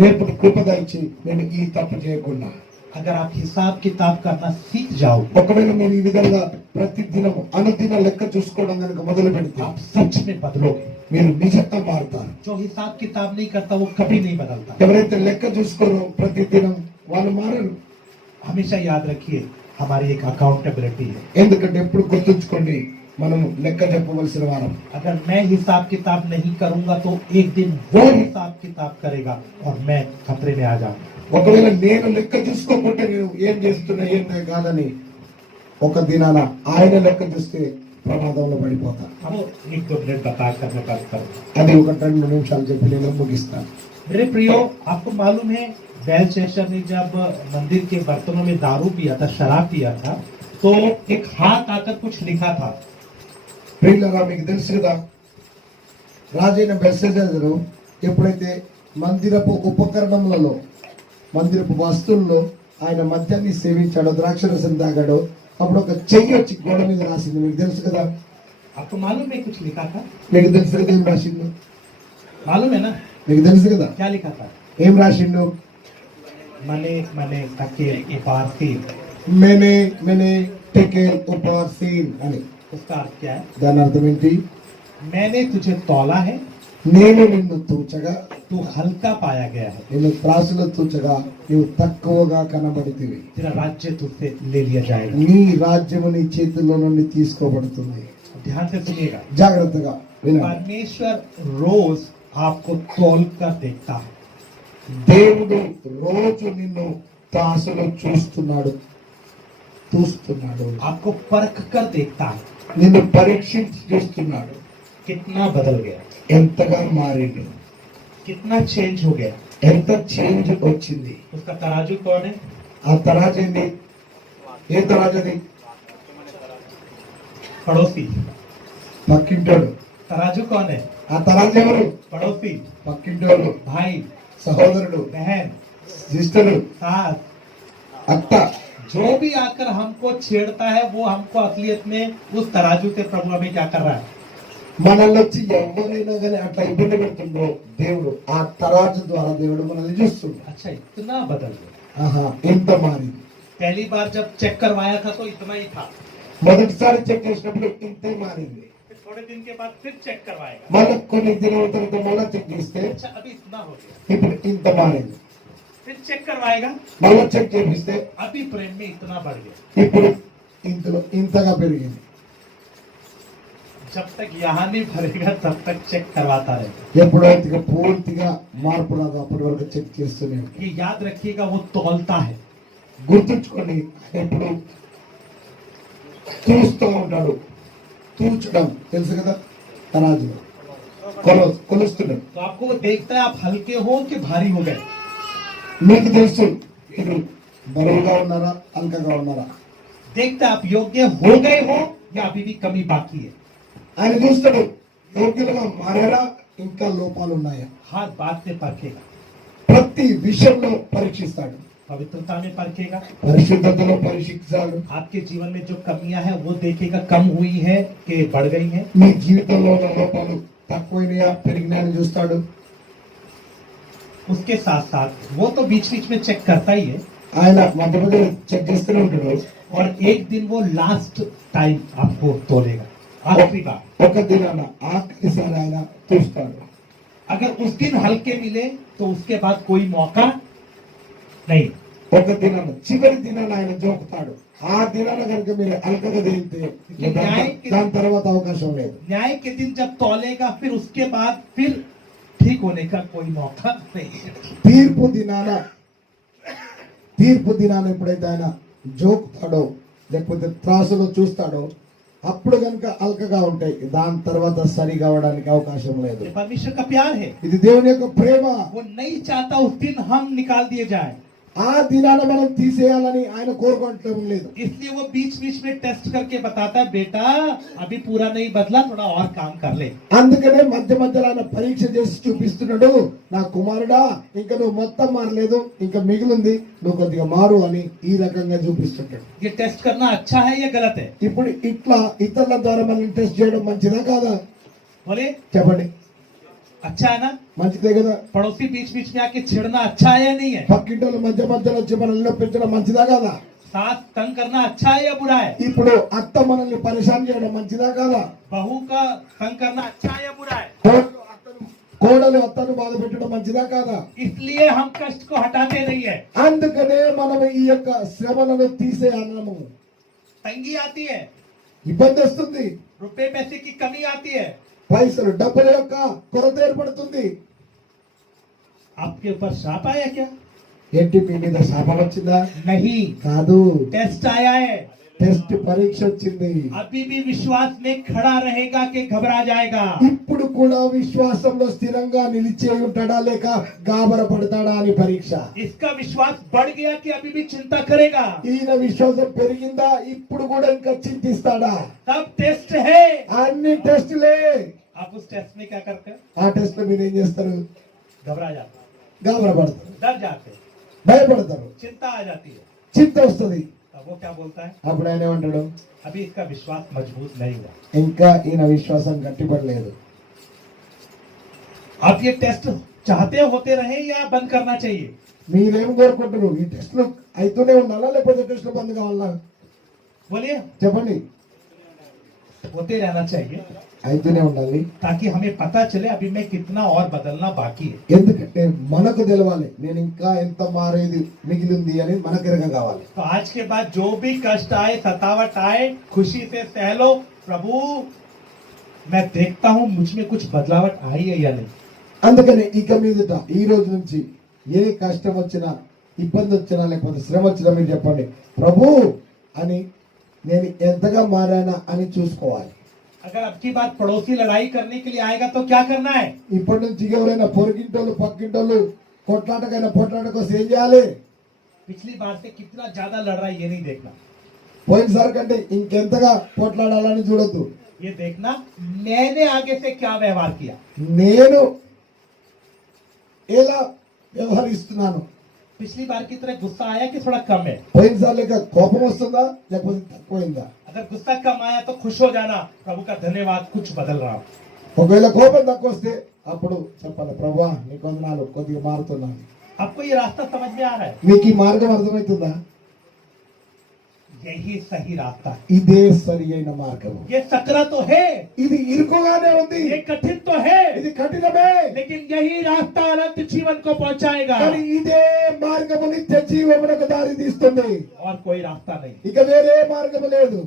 రేపు కృప దయచి నేను ఈ తప్పు చేయకుండా अगर आप हिसाब किताब करना सीख जाओ, ఒకవేళ మీరు ఈ విధంగా ప్రతి దినము అనుదిన లెక్క చూసుకోవడం కనుక మొదలు పెడితే आप सच में बदलोगे। మీరు నిజంగా మారుతారు. जो हिसाब किताब नहीं करता वो कभी नहीं बदलता। ఎవరైతే లెక్క చూసుకోరో ప్రతి దినం వాళ్ళు మారరు. हमेशा याद रखिए, हमारी एक अकाउंटेबिलिटी है। ఎందుకంటే ఎప్పుడు గుర్తుంచుకోండి, మనం లెక్క చెప్పవలసిన వారం. अगर मैं हिसाब किताब नहीं करूंगा तो एक दिन वो हिसाब किताब करेगा और मैं खतरे में आ जाऊंगा। ఒకవేళ నేను లెక్క చూసుకోకుంటే నేను ఏం చేస్తున్నా ఏం కాదని ఒక దినాన ఆయన లెక్క చూస్తే ప్రమాదంలో పడిపోతా. अब 1-2 मिनट बताकर मैं बात करूंगा। అది 1-2 నిమిషాలు చెప్పి నేను ముగిస్తాను. मेरे प्रियो, आपको मालूम है बेलशस्सर ने जब मंदिर के बर्तनों में दारू पिया था, शराब पिया था, तो एक हाथ आकर कुछ लिखा था। ప్రియులారా, మీకు తెలుసు కదా, రాజైన బెల్షస్సరు ఎప్పుడైతే మందిరపు ఉపకరణములలో మందిరపు వస్తువుల్లో ఆయన మద్యాన్ని సేవించాడో ద్రాక్షరసం తాగాడో అప్పుడు ఒక చెయ్యి వచ్చి గోడ మీద రాసింది. మీకు తెలుసు కదా, आपको मालूम है कुछ लिखा था? మీకు తెలుసు కదా ఏం రాసిండు? मालूम है ना మీకు తెలుసు కదా क्या लिखा था? ఏం రాసిండు? मने मने तके उपासी। మెనే మెనే టెకెల్ ఉపాసీన్ అని. उसका अर्थ क्या है? దాని అర్థం ఏంటి? मैंने तुझे तौला है, నేను నిన్ను తూచగా, तू हल्का पाया गया है, నిన్ను త్రాసులో తూచగా నీవు తక్కువగా కనబడితివి. तेरा राज्य तुझसे ले लिया जाएगा। నీ రాజ్యము నీ చేతుల్లో నుండి తీసుకోబడుతుంది. ध्यान से सुनिएगा, జాగ్రత్తగా వినండి. परमेश्वर रोज आपको तौल कर देखता है। దేవుడు రోజు నిన్ను త్రాసులో చూస్తున్నాడు. आपको परख कर देखता है నిన్ను పరీక్షించి చూస్తున్నాడు. कितना बदल गया, ఎంతగా మారిండు, कितना चेंज हो गया। ఎంత చేంజ్ వచ్చింది. उसका तराजू कौन है? ఆ తరాజు ఏంది? ఏ తరాజుది? पड़ोसी। పక్కింటోడు. तराजू कौन है? ఆ తరాజు ఎవరు? पड़ोसी, పక్కింటోడు, भाई, సహోదరుడు, बहन, సిస్టరు, सास। అత్త. जो भी आकर हमको छेड़ता है वो हमको असलियत में उस तराजू से प्रभु हमें क्या कर रहा है? మనల్ని వచ్చి ఎవరైనా కానీ అట్లా ఇబ్బంది పెడుతుండో దేవుడు ఆ తరాజు ద్వారా దేవుడు మనల్ని చూస్తుండు. अच्छा, इतना बदल गया। ఆహా, ఎంత మారింది. पहली बार जब चेक करवाया था तो इतना ही था, మొదటిసారి చెక్ చేసినప్పుడు ఇంతే మారింది. फिर थोड़े दिन के बाद फिर चेक करवाएगा, మళ్ళీ కొన్ని దినాల తర్వాత మళ్ళీ చెక్ చేస్తే अच्छा अभी इतना हो गया, ఇప్పుడు ఇంత మారింది. फिर चेक करवाएगा, మళ్ళీ చెక్ చేపిస్తే अभी प्रेम में इतना बढ़ गया। ఇప్పుడు ఇంతలో ఇంతగా పెరిగింది. जब तक यहाँ नहीं भरेगा तब तक चेक करवाता रहेगा। ఎప్పుడైతే ఇక పూర్తిగా మార్పు రాదు అప్పటి వరకు చెక్ చేస్తూనే ఉంటాం. ये याद रखिएगा, वो तौलता है। గుర్తుంచుకొని ఎప్పుడు చూస్తూ ఉంటాడు. తూచడం తెలుసు కదా, తరాజులో కొలుస్తున్నాడు. तो आपको वो देखता है आप हल्के हो कि भारी हो गए। మీకు తెలుసు మీరు బరువుగా ఉన్నారా హల్కగా ఉన్నారా. देखता है आप योग्य हो गए हो या अभी भी कमी बाकी है। ఆయన చూస్తాడు యోగ్యులుగా మారారా ఇంకా లోపాలు ఉన్నాయా. हर बात से परखेगा, ప్రతి విషయంలో పరీక్షిస్తాడు. पवित्रता में परखेगा, పరిశుద్ధతలో పరీక్షిస్తాడు. आपके जीवन में जो कमियां हैं वो देखेगा, कम हुई है कि बढ़ गई है। మీ జీవితంలో ఉన్న లోపాలు తక్కువైనయా పెరిగినాయని చూస్తాడు. उसके साथ साथ वो तो बीच बीच में चेक करता ही है, ఆయన మధ్య మధ్య చెక్ చేస్తూనే ఉంటాడు. और एक दिन वो लास्ट टाइम आपको तोलेगा, आखिरी बार। ఒక దినాన ఆఖరిసారి ఆయన చూస్తాడు. अगर उस दिन हल्के मिले तो उसके बाद कोई मौका नहीं। ఒక దినాన చివరి దినాన ఆయన జోకుతాడు. ఆ దినాన కనుక మీరు అల్కగా దిగితే దాని తర్వాత అవకాశం లేదు. न्याय के दिन जब तौलेगा फिर उसके बाद फिर ठीक होने का कोई मौका नहीं है। తీర్పు దినాన ఎప్పుడైతే ఆయన జోకుతాడో లేకపోతే త్రాసులో చూస్తాడో అప్పుడు కనుక అల్కగా ఉంటాయి. దాని తర్వాత సరి కావడానికి అవకాశం లేదు. ये परमेश्वर का प्यार है, ఇది దేవుని యొక్క ప్రేమ. वो नहीं चाहता उस दिन हम निकाल दिए जाए, ఆ దినాన మనం తీసేయాలని ఆయన కోరుకోవటం లేదు. इसलिए वो बीच बीच में टेस्ट करके बताता है, बेटा अभी पूरा नहीं बदला, थोड़ा और काम कर ले। అందుకనే మధ్య మధ్యలో ఆయన పరీక్ష చేసి చూపిస్తున్నాడు, నా కుమారుడా ఇంకా నువ్వు మొత్తం మారలేదు, ఇంకా మిగిలింది, నువ్వు కొద్దిగా మారు అని ఈ రకంగా చూపిస్తుంటాడు. ये टेस्ट करना अच्छा है या गलत है? ఇప్పుడు ఇట్లా ఇతరుల ద్వారా మనం టెస్ట్ చేయడం మంచిదా కాదా बोले చెప్పండి. अच्छा है ना? మంచిదే కదా. पड़ोसी बीच बीच में आके छिड़ना अच्छा है या नहीं है? పక్కింటోళ్ళు మధ్య మధ్యలో వచ్చి మనల్ని నొప్పించడం మంచిదా కదా. सास तंग करना अच्छा है या बुरा है? ఇప్పుడు అత్త మనల్ని పరిశాన్ చేయడం మంచిదా కదా. बहू का तंग करना अच्छा है या बुरा है? కోడలు అత్తను బాధ పెట్టడం మంచిదా కాదా. इसलिए हम कष्ट को हटाते नहीं है। అందుకనే మనం ఈ యొక్క శ్రమలను తీసే అన్నము. तंगी आती है, ఇబ్బంది వస్తుంది, रुपए पैसे की कमी आती है, పైసలు డబ్బుల యొక్క కొరత ఏర్పడుతుంది. आपके ऊपर श्राप आया क्या? ఏంటి మీ మీద శాపం వచ్చిందా? नहीं, కాదు, टेस्ट आया है। టెస్ట్ పరీక్ష వచ్చింది. अभी भी विश्वास में खड़ा रहेगा कि घबरा जाएगा? ఇప్పుడు కూడా విశ్వాసంలో స్థిరంగా నిలిచే ఉంటాడా లేక గాబర పడతాడా అని పరీక్ష. इसका विश्वास बढ़ गया कि अभी भी चिंता करेगा? ఈయన విశ్వాసం పెరిగిందా, ఇప్పుడు కూడా ఇంకా చింతిస్తాడా? तब टेस्ट है। అన్ని టెస్టులే. आप उस टेस्ट में क्या करते हैं? ఆ టెస్ట్ లో మీరు ఏం చేస్తారు? घबरा जाते हैं, గాబర పడతారు, डर जाते हैं, భయపడతారు, चिंता आ जाती है। చింత వస్తుంది. तब वो क्या बोलता है? అప్పుడు ఆయన ఏమంటాడు? अभी इसका विश्वास मजबूत नहीं हुआ। ఇంకా ఈయన విశ్వాసం గట్టిపడలేదు. आप ये टेस्ट चाहते होते रहे या बंद करना चाहिए? మీరేం కోరుకుంటారు? ఈ టెస్టులు అయితేనే ఉండాలా లేకపోతే టెస్టులు బంద్ కావాలా? बोलिए, చెప్పండి. होते रहना चाहिए అయితేనే ఉండాలి. ताकि हमें पता चले अभी मैं कितना और बदलना बाकी है। ఎందుకంటే మనకు తెలవాలి నేను ఇంకా ఎంత మారేది మిగిలింది అని మనకు ఎరగ కావాలి. तो आज के बाद जो भी कष्ट आए, सतावट आए, खुशी से सह लो। प्रभु, मैं देखता हूँ मुझ में कुछ बदलावट आई है या नहीं। అందుకని ఇక మీదట ఈ రోజు నుంచి ఏ కష్టం వచ్చినా, ఇబ్బంది వచ్చినా, లేకపోతే శ్రమ వచ్చినా మీరు చెప్పండి, ప్రభు అని నేను ఎంతగా మారానా అని చూసుకోవాలి. अगर अब की बात पड़ोसी लड़ाई करने के लिए आएगा तो क्या करना है? ఇప్పటి నుంచి ఎవరైనా పొరుగింటోళ్ళు పక్కింటోళ్ళు కొట్లాటకైనా పోట్లాట కోసం ఏం చేయాలి? पिछली बार से कितना ज्यादा लड़ रहा है ये नहीं देखना, పోయినసారి కంటే ఇంకెంతగా పోట్లాడాలని చూడొద్దు. ये देखना मैंने आगे से क्या व्यवहार किया। నేను ఎలా వ్యవహరిస్తున్నాను. पिछली बार की तरह गुस्सा आया कि थोड़ा कम है? పోయినసారి లేక కోపం వస్తుందా లేకపోతే తక్కువైందా? अगर गुस्सा कम आया तो खुश हो जाना, प्रभु का धन्यवाद, कुछ बदल रहा हूं। ఒకవేళ కోపం తక్కువ వస్తే అప్పుడు చెప్పాలి, ప్రభువా నీకు వందనాలు, కొద్దిగా మారుతున్నాను. आपको ये रास्ता समझ में आ रहा है? మీకు ఈ మార్గం అర్థమవుతుందా? यही सही रास्ता है। ఇదే సరి అయిన మార్గము. ये सकरा तो है, ఇది ఇరుకుగానే ఉంది, ये कठिन तो है, ఇది కఠినమే, लेकिन यही रास्ता अनंत जीवन को पहुंचाएगा। కానీ ఇదే మార్గము నిత్య జీవమునకు దారి తీస్తుంది. और कोई रास्ता नहीं। ఇక వేరే మార్గము లేదు.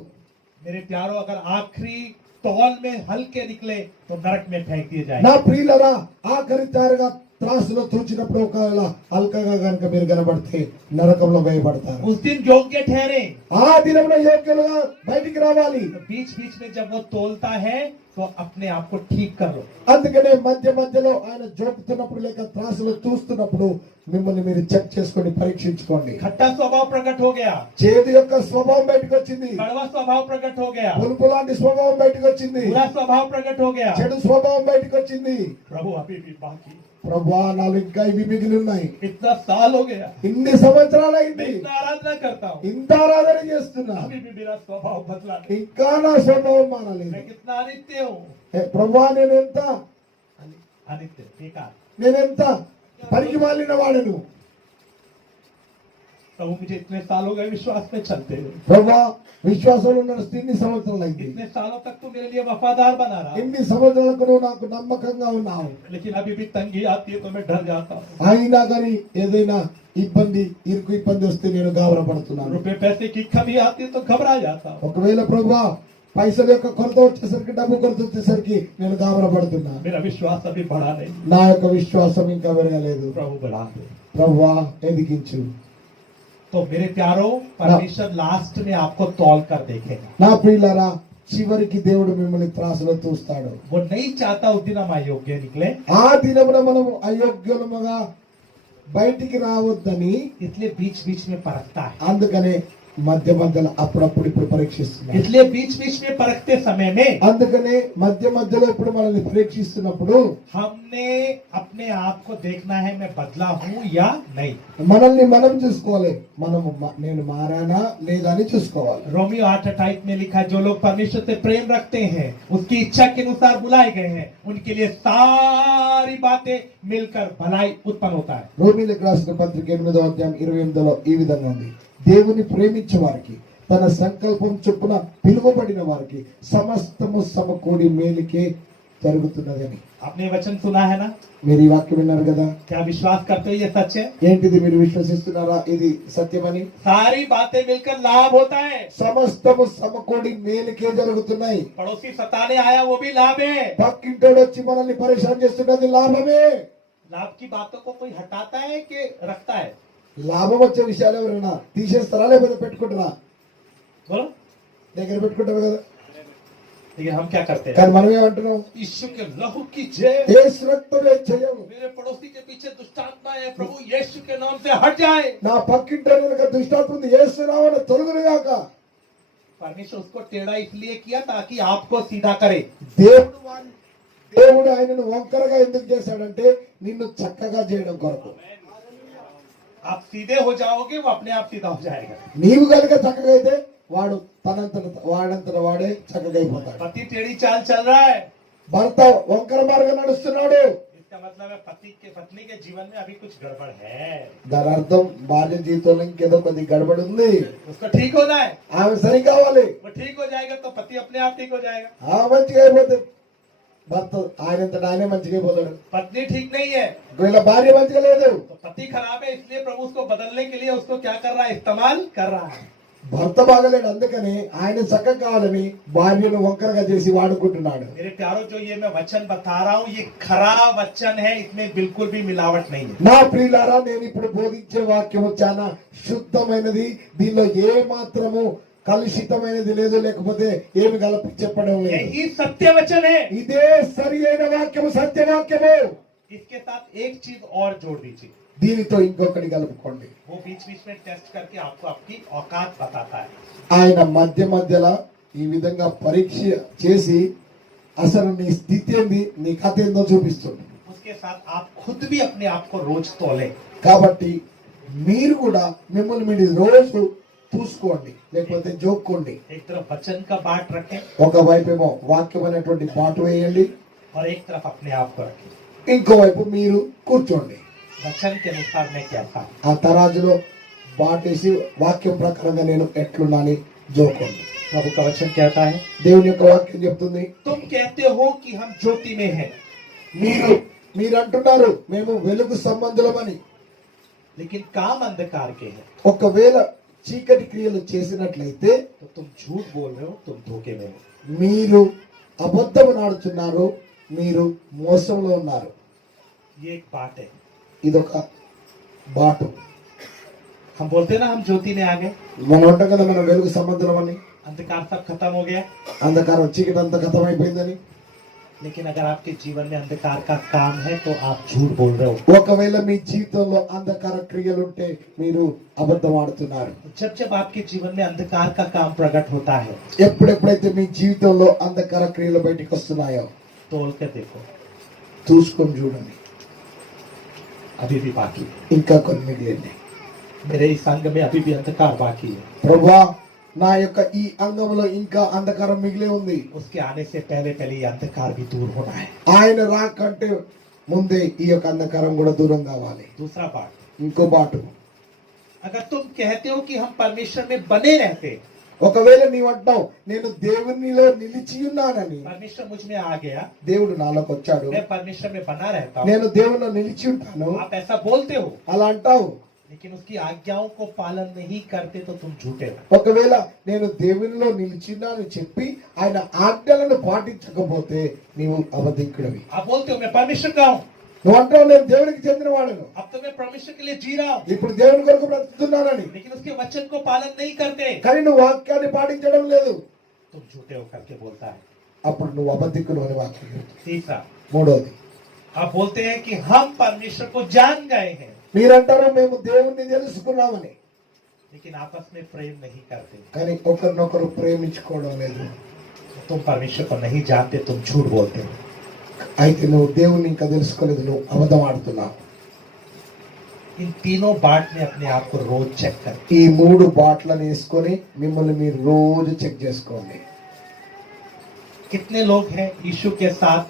मेरे प्यारों, अगर आखिरी तौल में हल्के निकले तो नरक में फेंक दिए जाएंगे। నా ప్రియులరా, ఆఖరి తారుగా త్రాసులో తూచినప్పుడు ఒకవేళ హల్కగా కనుక మీరు కనబడితే నరకంలో వేయబడతారు. उस दिन योग्य ठहरे। ఆ దినమున యోగ్యులుగా బయటికి రావాలి. तो बीच बीच में जब वो तोलता है तो अपने आप को ठीक कर लो। అందుకనే మధ్య మధ్యలో ఆయన జోకుతున్నప్పుడు లేక త్రాసులో చూస్తున్నప్పుడు మిమ్మల్ని మీరు చెక్ చేసుకొని పరీక్షించుకోండి. खट्टा स्वभाव प्रकट हो गया, చేదు యొక్క స్వభావం బయటకు వచ్చింది, कड़वा स्वभाव प्रकट हो गया, పులుపు లాంటి స్వభావం బయటకు వచ్చింది, बुरा स्वभाव प्रकट हो गया। చెడు స్వభావం బయటకు వచ్చింది. प्रभु अभी भी बाकी, ప్రభువా నాలో ఇంకా ఇవి మిగిలి ఉన్నాయి. इतना साल हो गया, ఇన్ని సంవత్సరాలు అయింది, मैं इतना आराधना करता हूँ, ఇంత ఆరాధన చేస్తున్నా, अभी भी मेरा स्वभाव बदला नहीं। ఇంకా నా స్వభావం మారలేదు. मैं कितना अनित्य हूँ, ప్రభువా నేనెంత अनित्य, बेकार। నేనెంత పనికి మాలిన వాడను. तो मुझे इतने साल हो गए विश्वास में चलते हुए, ప్రభువా విశ్వాసంలో ఉన్న ఇన్ని సంవత్సరాలు అయింది, इतने सालों तक तो मेरे लिए वफादार बना रहा, ఇన్ని సంవత్సరాలకు నువ్వు నాకు నమ్మకంగా ఉన్నావు. लेकिन अभी भी तंगी आती है तो मैं डर जाता हूँ। అయినా కానీ ఏదైనా ఇబ్బంది ఇబ్బంది వస్తే నేను గాబరపడుతున్నాను. रुपए पैसे की कमी आती है तो घबरा जाता हूँ। ఒకవేళ ప్రభువా పైసల యొక్క కొరత వచ్చేసరికి, డబ్బు కొరత వచ్చేసరికి నేను గాబరపడుతున్నా. मेरा विश्वास अभी बढ़ा नहीं। నా యొక్క విశ్వాసం ఇంకా పెరగలేదు. प्रभु बढ़ा दे। ప్రభువా ఎదిగించు. तो मेरे प्यारो, परमेश्वर लास्ट में आपको तौल कर देखेगा। నా ప్రియులారా, చివరికి దేవుడు మిమ్మల్ని త్రాసులో చూస్తాడు. वो नहीं चाहता उस दिन हम अयोग्य निकले, ఆ దినమున మనం అయోగ్యులముగా బయటికి రావద్దని इसलिए बीच बीच में परखता है। అందుకనే మధ్య మధ్యలో అప్పుడప్పుడు ఇప్పుడు పరీక్షిస్తున్నారు. इसलिए बीच बीच में परखते समय में అందుకనే మధ్య మధ్యలో ఇప్పుడు మనల్ని పరీక్షిస్తున్నప్పుడు हमने अपने आप को देखना है मैं बदला हूँ या नहीं. మనల్ని మనం చూసుకోవాలి. నేను మారానా లేదా అని చూసుకోవాలి. रोमियो 8:28 में लिखा है, जो लोग परमेश्वर से प्रेम रखते हैं उसकी इच्छा के अनुसार बुलाए गए हैं उनके लिए सारी बातें मिलकर भलाई उत्पन्न होता है. రోమీయులకు రాసిన పత్రిక 8వ అధ్యాయం 28లో ఈ విధంగా ఉంది. దేవుని ప్రేమించే వారికి తన సంకల్పం చొప్పున పిలువబడిన వారికి సమస్తము సమకూడి మేలుకే జరుగుతున్నదని. आपने वचन सुना है ना? మీరు ఈ వాక్యం విన్నారు కదా? क्या विश्वास करते हो ये सच है? ఏంటిది, మీరు విశ్వసిస్తున్నారా ఇది సత్యమని? सारी बातें मिलकर लाभ होता है. సమస్తము సమకూడి మేలుకే జరుగుతున్నాయి. पड़ोसी सताने आया वो भी लाभ है. పక్కింటోడు వచ్చి మనల్ని పరేషాన్ చేస్తున్నది లాభమే. लाभ की बातों को कोई हटाता है कि रखता है? లాభం వచ్చే విషయాలు ఎవరైనా తీసేస్తారా లేకపోతే పెట్టుకుంటారా? बोलो. దగ్గర పెట్టుకుంటారు కదా. लेकिन हम क्या करते हैं? కానీ మనం ఏమంటున్నాం? यीशु के लहू की जय. యేసు రక్తమే జయం. मेरे पड़ोसी के पीछे दुष्टात्मा है, प्रभु यीशु के नाम से हट जाए. నా పక్కింటోడు వెనుక దుష్టాత్మ ఉంది, యేసు నామమున తొలగునుగాక. परमेश्वर उसको टेढ़ा इसलिए किया ताकि आपको सीधा करे. దేవుడు ఆయనను వంకరగా ఎందుకు చేశాడంటే నిన్ను చక్కగా చేయడం కొరకు. आप सीधे हो जाओगे वो अपने आप सीधा हो जाएगा. నీవు కనుక చక్కగా అయితే వాడు వాడంతట వాడే చక్కగా అయిపోతాడు. पति टेढ़ी चाल चल रहा है, భర్త వంకర మార్గం నడుస్తున్నాడు. इसका मतलब है पत्नी के जीवन में अभी कुछ गड़बड़ है. దాని అర్థం భార్య జీవితంలో ఇంకేదో కొద్ది గడబడి ఉంది. उसको ठीक होना है. ఆమె సరి కావాలి. वो ठीक हो जाएगा तो पति अपने आप ठीक हो जाएगा. ఆమె మంచిగా అయిపోతే భర్త ఆయనంతటా ఆయనే మంచిగా అయిపోతాడు. पत्नी ठीक नहीं है ఒకవేళ భార్య మంచిగా లేదు, तो पति खराब है, इसलिए प्रभु उसको बदलने के लिए उसको क्या कर रहा है? इस्तेमाल कर रहा है. భర్త బాగలేడు అందుకని ఆయన చక్కగా కావాలని భార్యను వంకరగా చేసి వాడుకుంటున్నాడు. मेरे प्यारो, जो ये मैं वचन बता रहा हूँ ये खरा वचन है, इसमें बिल्कुल भी मिलावट नहीं है. నా ప్రియులారా, నేను ఇప్పుడు బోధించే వాక్యము చాలా శుద్ధమైనది. దీనిలో ఏ మాత్రము కలుషితమైనది లేదు, లేకపోతే ఏమి కలిపి చెప్పడం లేదు. यही सत्य वचन है. ఇదే సరి అయిన వాక్యము, సత్యవాక్యము. इसके साथ एक चीज और जोड़ दीजिए. దీనితో ఇంకొకటి కలుపుకోండి. वो बीच बीच में टेस्ट करके आपको आपकी औकात बताता है. ఆయన మధ్య మధ్యలో ఈ విధంగా పరీక్ష చేసి అసలు నీ స్థితి ఏంది, నీ కథ ఏందో చూపిస్తుంది. उसके साथ आप खुद भी अपने आप को रोज तोले. కాబట్టి మీరు కూడా మిమ్మల్ని మీరు రోజు చూసుకోండి, లేకపోతే జోక్కోండి. एक तरफ वचन का बाट रखें ఒకవైపేమో వాక్యం అనేటువంటి బాటు వేయండి, और एक तरफ अपने आप को रखें. ఇంకోవైపు మీరు కూర్చోండి. वचन के अनुसार मैं कैसा हूं. ఆ తరాజులో బాటేసి వాక్యం ప్రకారంగా నేను ఎట్లున్నాని జోకోండి. प्रभु का वचन कहता है, దేవుని యొక్క వాక్యం చెప్తుంది, तुम कहते हो कि हम ज्योति में हैं, మీరు అంటున్నారు మేము వెలుగు సంబంధులమని. लेकिन काम अंधकार के हैं. ఒకవేళ చీకటి క్రియలు చేసినట్లయితే तो तुम झूठ बोल रहे हो, तुम धोखे में हो. మీరు అబద్ధము నాడుతున్నారు, మీరు మోసంలో ఉన్నారు. ये एक बात है. ఇదొక బాటు. हम बोलते हैं ना हम ज्योति में आ गए, మనం ఉంటాం కదా మనం వెలుగు సంబంధులమని, अंधकार सब खत्म हो गया. అంధకారం చీకటి అంతా ఖతమైపోయిందని. लेकिन अगर आपके जीवन में अंधकार का काम है तो आप झूठ बोल रहे हो. ఒకవేళ మీ జీవితంలో అంధకార క్రియలుంటే మీరు అబద్ధం ఆడుతున్నారు. जब जब आपके जीवन में अंधकार का काम प्रकट होता है, ఎప్పుడెప్పుడైతే మీ జీవితంలో అంధకార క్రియలు బయటికి వస్తున్నాయో तोल के देखो, చూసుకొని చూడండి, अभी भी बाकी है. ఇంకా కొన్ని మిగిలింది. मेरे इस अंग में अभी भी अंधकार बाकी है. ప్రభువా, నా యొక్క ఈ అంగంలో ఇంకా అంధకారం మిగిలి ఉంది. उसके आने से पहले पहले ये अंधकार भी दूर होना है. ఆయన రాకంటే ముందే ఈ యొక్క అంధకారం కూడా దూరం కావాలి. दूसरा बात, ఇంకో బాటు, अगर तुम कहते हो कि हम परमेश्वर में बने रहते, ఒకవేళ నీవు అంటావు నేను దేవునిలో నిలిచి ఉన్నానని, परमेश्वर मुझ में आ गया, దేవుడు నాలోకి వచ్చాడు, मैं परमेश्वर में बना रहता हूँ, నేను దేవునిలో నిలిచి ఉంటాను, आप ऐसा बोलते हो, అలా అంటావు. लेकिन उसकी आज्ञाओं को पालन नहीं करते तो तुम झूठे हो. ఒకవేళ నేను దేవునిలో నిలిచినానని చెప్పి ఆయన ఆజ్ఞలను పాటించకపోతే నీవు అబద్ధికుడివి. आप बोलते हो मैं परमेश्वर का हूँ, నువ్వు అంటావు నేను దేవునికి చెందిన వాడను, अब तो मैं परमेश्वर के लिए जी रहा हूँ, ఇప్పుడు దేవుని కొరకు బ్రతుకుతున్నానని, लेकिन उसके वचन को पालन नहीं करते, కానీ నువ్వు వాక్యాన్ని పాటించడం లేదు, तुम झूठे हो करके बोलता है. అప్పుడు నువ్వు అబద్ధికుడు అని వాక్యం చెప్తుంది. तीसरा, మూడోది, आप बोलते हैं कि हम परमेश्वर को जान गए हैं, మీరంటారు మేము దేవుణ్ణి తెలుసుకున్నామని. लेकिन आपस में प्रेम नहीं करते। కానీ ఒకరినొకరు ప్రేమించుకోవడం లేదు. तुम परमेश्वर को नहीं जानते, तुम झूठ बोलते हो। అయితే నువ్వు దేవుణ్ణి ఇంకా తెలుసుకోలేదు, నువ్వు అబద్ధం ఆడుతున్నావు. इन तीनों बाट में अपने आप को रोज चेक कर। ఈ 3 బాట్లను వేసుకొని మిమ్మల్ని మీరు రోజు చెక్ చేసుకోండి. कितने लोग हैं यीशु के साथ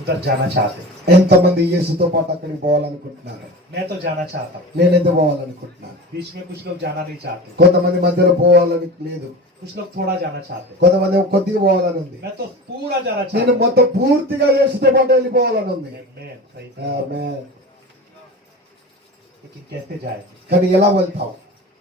उधर जाना चाहते हैं? ఎంతమంది యేసుతో పాటు అక్కడికి పోవాలనుకుంటున్నారు? मैं तो जाना चाहता हूँ। నేనైతే పోవాలనుకుంటున్నాను. बीच में कुछ लोग जाना नहीं चाहते, కొంతమంది మధ్యలో పోవాలని లేదు, कुछ लोग थोड़ा जाना चाहते हैं। కొంతమంది కొద్దిగా పోవాలని ఉంది. मैं तो पूरा जाना चाहता నేను हूँ। మొత్తం పూర్తిగా యేసుతో పాటు వెళ్ళిపోవాలని ఉంది. Amen, सही। ఆమేన్. लेकिन कैसे जाएंगे కానీ ఎలా వెళ్తాం?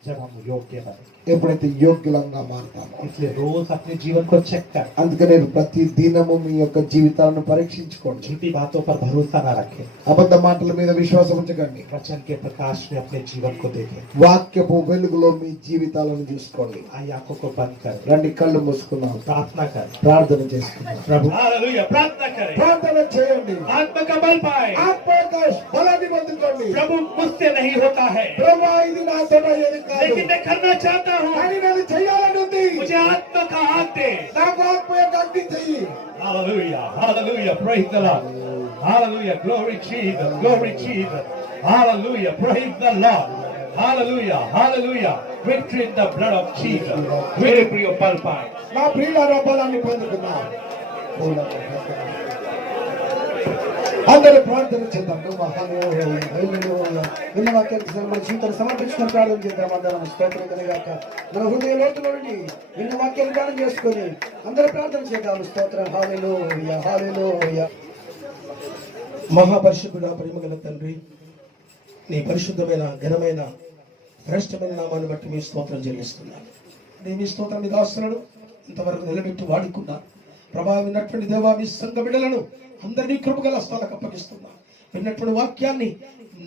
जब हम योग्य बने? ఎప్పుడైతే యోగ్యులంగా మారుతామో. इसलिए रोज अपने जीवन को चेक कर। అందుకనే ప్రతి దినము మీ యొక్క జీవితాలను పరీక్షించుకోండి. झूठी बातों पर भरोसा ना रखें, అబద్ధ మాటల మీద విశ్వాసం ఉంచకండి. वचन के प्रकाश में अपने जीवन को देखें। వాక్యపు వెలుగులో మీ జీవితాలను చూసుకోండి. आई आंखों को बंद कर రండి, కళ్ళు మూసుకున్నాం, प्रार्थना कर। ప్రార్థన చేసుకున్నాం. प्रभु हालेलुया, प्रार्थना करें, ప్రార్థన చేయండి. आत्मा का बल पाए। ఆత్మ యొక్క బలాన్ని పొందుకోండి. प्रभु मुझसे नहीं होता है, ప్రభా, ఇది నాతో అయ్యేది కాదు, लेकिन मैं करना चाहता हूँ। కానీ నేను చేయాలని ఉంది. मुझे आत्मा का हाथ दे। నాకు ఆత్మ యొక్క అగ్ని చెయ్యి. Hallelujah, hallelujah, praise the Lord. Hallelujah, glory Jesus, glory Jesus. Hallelujah, praise the Lord. Hallelujah, hallelujah. Victory in the blood of Jesus. Victory of Palpai. నా ప్రియుల బలాన్ని పొందుకున్నా. అందరూ ప్రార్థన చేద్దాం. విన్న వాక్యానికి మన జీవితాన్ని సమర్పించుకొని ప్రార్థన చేద్దాం. అందరం స్తోత్రం కలిగాక మన హృదయ లోతులో నుండి విన్న వాక్యాన్ని ధ్యానం చేసుకొని అందరూ ప్రార్థన చేద్దాం. స్తోత్రం. హల్లెలూయా, హల్లెలూయా. మహాపరిశుద్ధుడా, ప్రేమగల తండ్రి, నీ పరిశుద్ధమైన ఘనమైన శ్రేష్టమైన నామాన్ని బట్టి మీ స్తోత్రం చెల్లిస్తున్నాను. మీ స్తోత్రం మీద ఆస్తులను ఇంతవరకు నిలబెట్టి వాడుకున్నా ప్రభావం విన్నటువంటి దేవా, మీ సంఘ బిడ్డలను అందరినీ కృపగల స్థలాలకు అప్పగిస్తున్నాను. విన్నటువంటి వాక్యాన్ని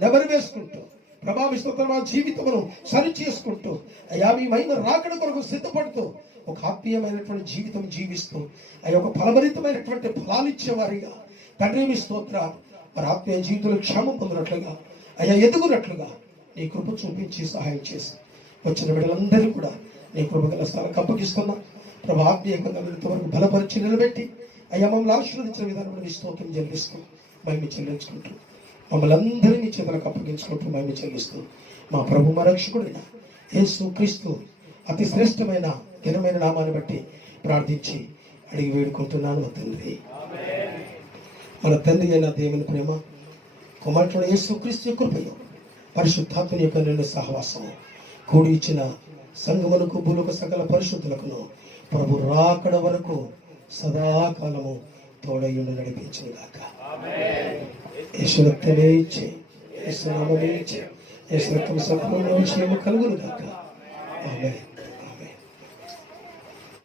నెవరు వేసుకుంటూ ప్రభావ స్తోత్రం మా జీవితమును సరి చేసుకుంటూ అయ్యా మీ మహిమ రాకడ కొరకు సిద్ధపడుతూ ఒక ఆత్మీయమైనటువంటి జీవితం జీవిస్తూ అయ్యా ఒక ఫలభరితమైనటువంటి ఫలాలిచ్చేవారిగా తండ్రి మీ స్తోత్రాలు మరి ఆత్మీయ జీవితంలో క్షేమం పొందినట్లుగా అయ్యా ఎదుగునట్లుగా నీ కృప చూపించి సహాయం చేసి వచ్చిన బిడ్డలందరూ కూడా నీ కృపగల స్థలానికి అప్పగిస్తున్నా. ప్రభు ఆత్మీయంగా ఇంతవరకు బలపరిచి నిలబెట్టి అయ్యా మమ్మల్ని ఆశీర్వదించిన విధానంలో నీ స్తోత్రం చెల్లిస్తూ మహిమ చెల్లించుకుంటూ మమ్మల్ని అందరినీ నీ చేతులకు అప్పగించుకుంటూ మహిమ చెల్లిస్తూ మా ప్రభు మా రక్షకుడైన యేసు క్రీస్తు అతి శ్రేష్టమైన ఘనమైన నామాన్ని బట్టి ప్రార్థించి అడిగి వేడుకుంటున్నాను మా తండ్రి. మన తండ్రి అయిన దేవుని ప్రేమ, కుమారుడు యేసు క్రీస్తు కృపయో, పరిశుద్ధాత్మ యొక్క నిండు సహవాసము కూడి ఇచ్చిన సంగములకు భూలోక సకల పరిశుద్ధులకును ప్రభు రాకడ వరకు సదాకాలము తోడయుండి నడిపించును గాక. యేసు రక్తమే ఇచ్చే, యేసు నామమే ఇచ్చే, యేసు రక్తం సంపూర్ణ విషయము కలుగును గాక. ఆమేన్.